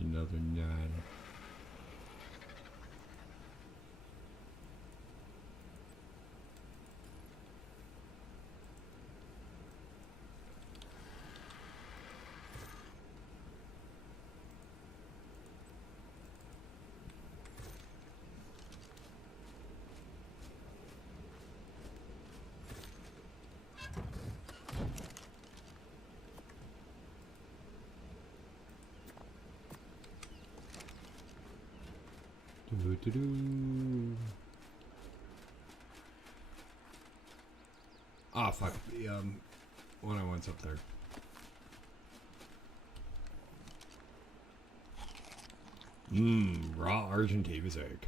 Another 9. Ah, fuck. The, one I want's up there. Raw Argentavis egg.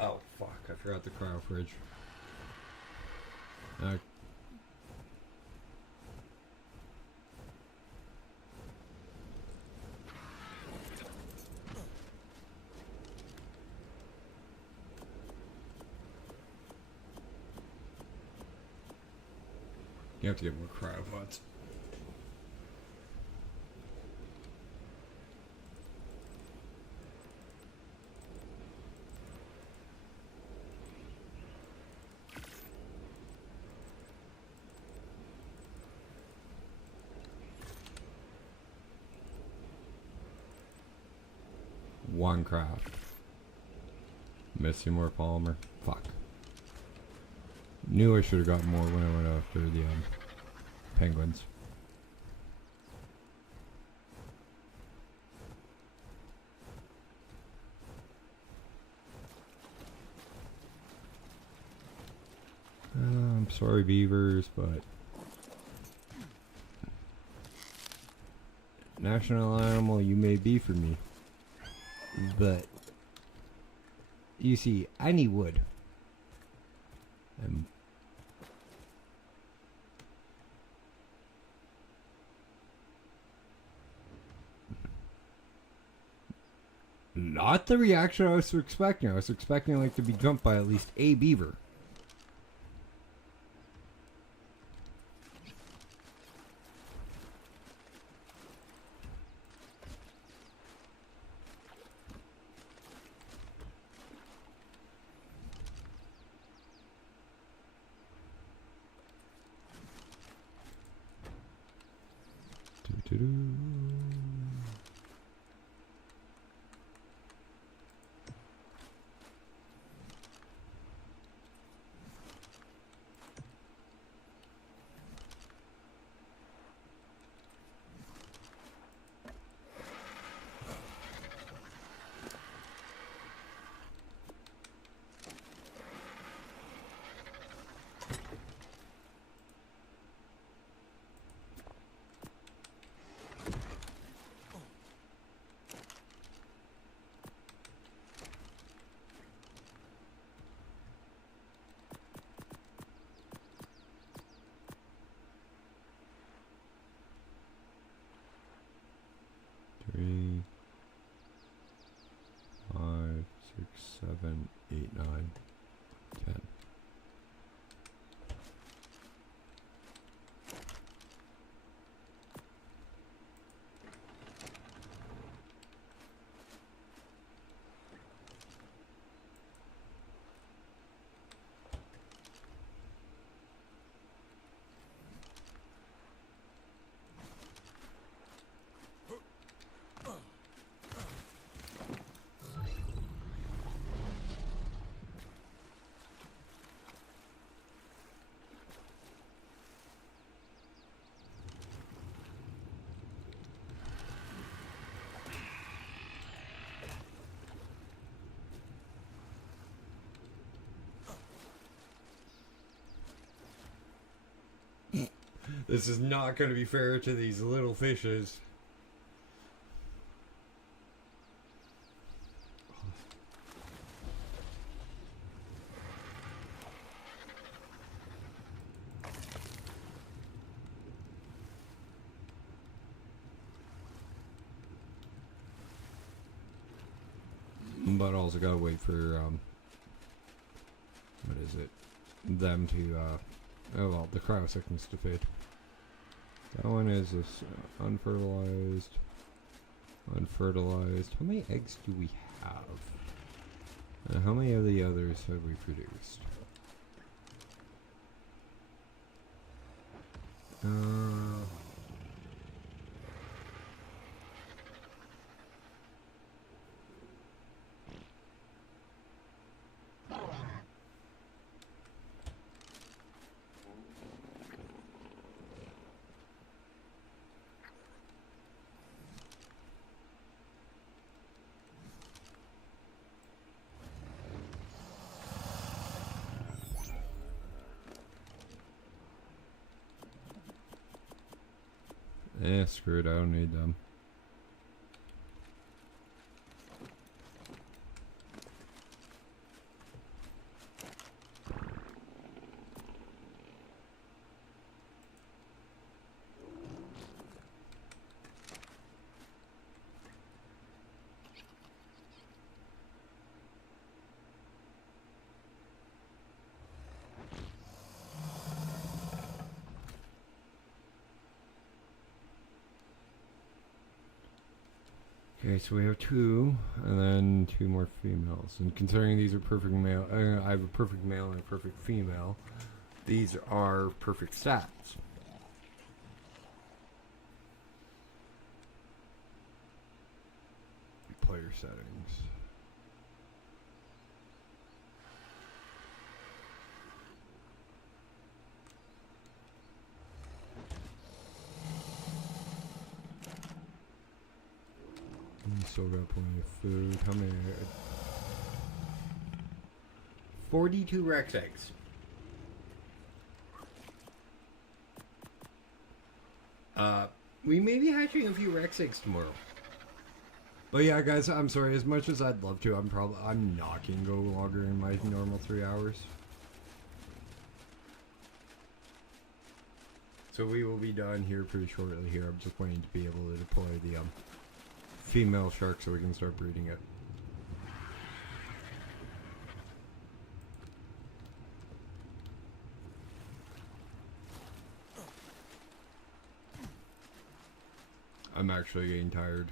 Oh, fuck. I forgot the cryo fridge. You have to get more cryopods. One craft. Missing more polymer. Fuck. Knew I should have got more when I went after the penguins. I'm sorry, beavers, but national animal you may be for me, but you see, I need wood. And not the reaction I was expecting. I was expecting like to be jumped by at least a beaver. Three, 5, 6, 7, 8, 9, 10. This is not going to be fair to these little fishes. But also gotta wait for, what is it? Them to, oh well, the cryo sickness to fade. That one is this unfertilized. Unfertilized. How many eggs do we have? And how many of the others have we produced? Screw it, I don't need them. Okay, so we have 2, and then 2 more females. And considering these are perfect male, I have a perfect male and a perfect female. These are perfect stats. Player settings. Still got plenty of food. How many? 42 Rex eggs. We may be hatching a few Rex eggs tomorrow. But yeah, guys, I'm sorry. As much as I'd love to, I'm not gonna go longer than my normal 3 hours. So we will be done here pretty shortly. Here, I'm just waiting to be able to deploy the female shark so we can start breeding it. I'm actually getting tired.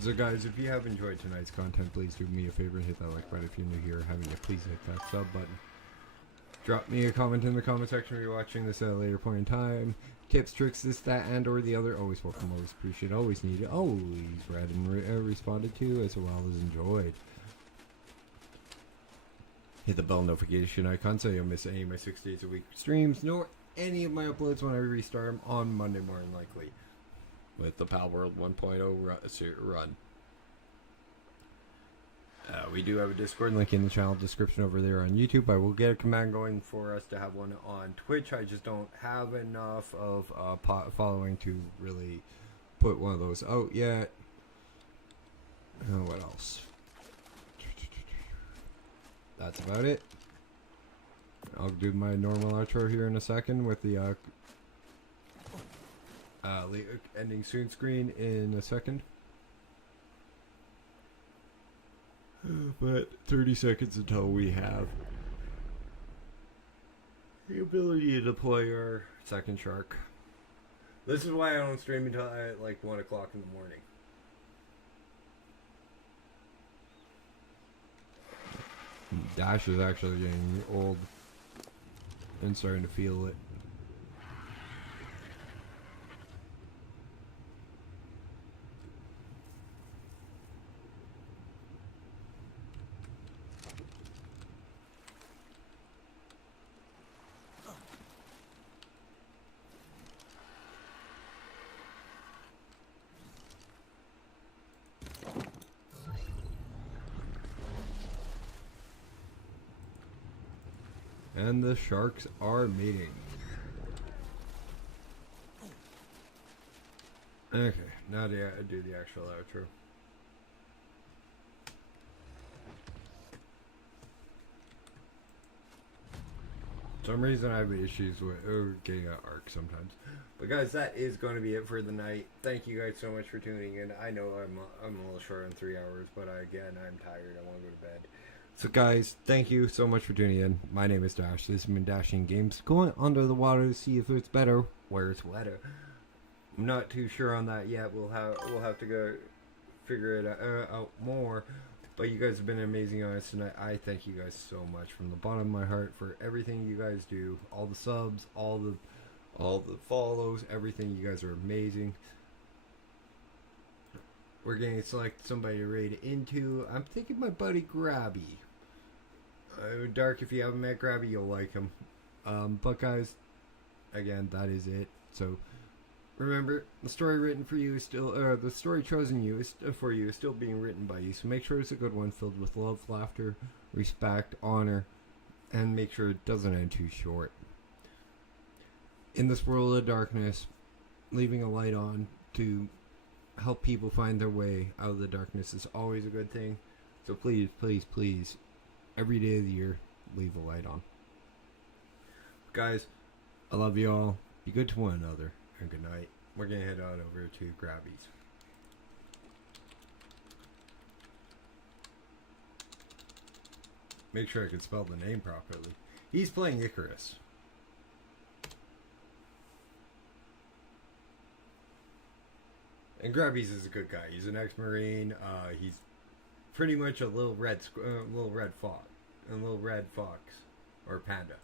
So guys, if you have enjoyed tonight's content, please do me a favor and hit that like button. If you're new here, haven't yet, please hit that sub button. Drop me a comment in the comment section if you're watching this at a later point in time. Tips, tricks, this, that, and or the other. Always welcome, always appreciated, always needed, always read and responded to, as well as enjoyed. Hit the bell notification icon so you'll miss any of my 6 days a week streams, nor any of my uploads when I restart them on Monday more than likely. With the Pal World 1.0 run. We do have a Discord link in the channel description over there on YouTube. I will get a command going for us to have one on Twitch. I just don't have enough of following to really put one of those out yet. What else? That's about it. I'll do my normal outro here in a second with the ending soon screen in a second. But 30 seconds until we have the ability to deploy our second shark. This is why I don't stream until like 1 o'clock in the morning. Dash is actually getting old and starting to feel it. And the sharks are mating. Okay, now do the actual outro. For some reason I have issues with getting an arc sometimes. But guys, that is going to be it for the night. Thank you guys so much for tuning in. I know I'm a little short on 3 hours, but again, I'm tired. I want to go to bed. So guys, thank you so much for tuning in. My name is Dash. This has been Dashing Games. Going under the water to see if it's better where it's wetter. I'm not too sure on that yet. We'll have to go figure it out more. But you guys have been amazing on us tonight. I thank you guys so much from the bottom of my heart for everything you guys do. All the subs, all the follows, everything. You guys are amazing. We're going to select somebody to raid into. I'm thinking my buddy Grabby. Dark, if you haven't met Grabby, you'll like him. But guys, again, that is it. So remember, the story written for you is still, the story chosen for you is still being written by you. So make sure it's a good one, filled with love, laughter, respect, honor, and make sure it doesn't end too short. In this world of darkness, leaving a light on to help people find their way out of the darkness is always a good thing. So please, please, please, every day of the year, leave a light on. Guys, I love you all. Be good to one another. And good night. We're going to head on over to Grabby's. Make sure I can spell the name properly. He's playing Icarus. And Grubby's is a good guy. He's an ex-marine. He's pretty much a little red fox, or panda.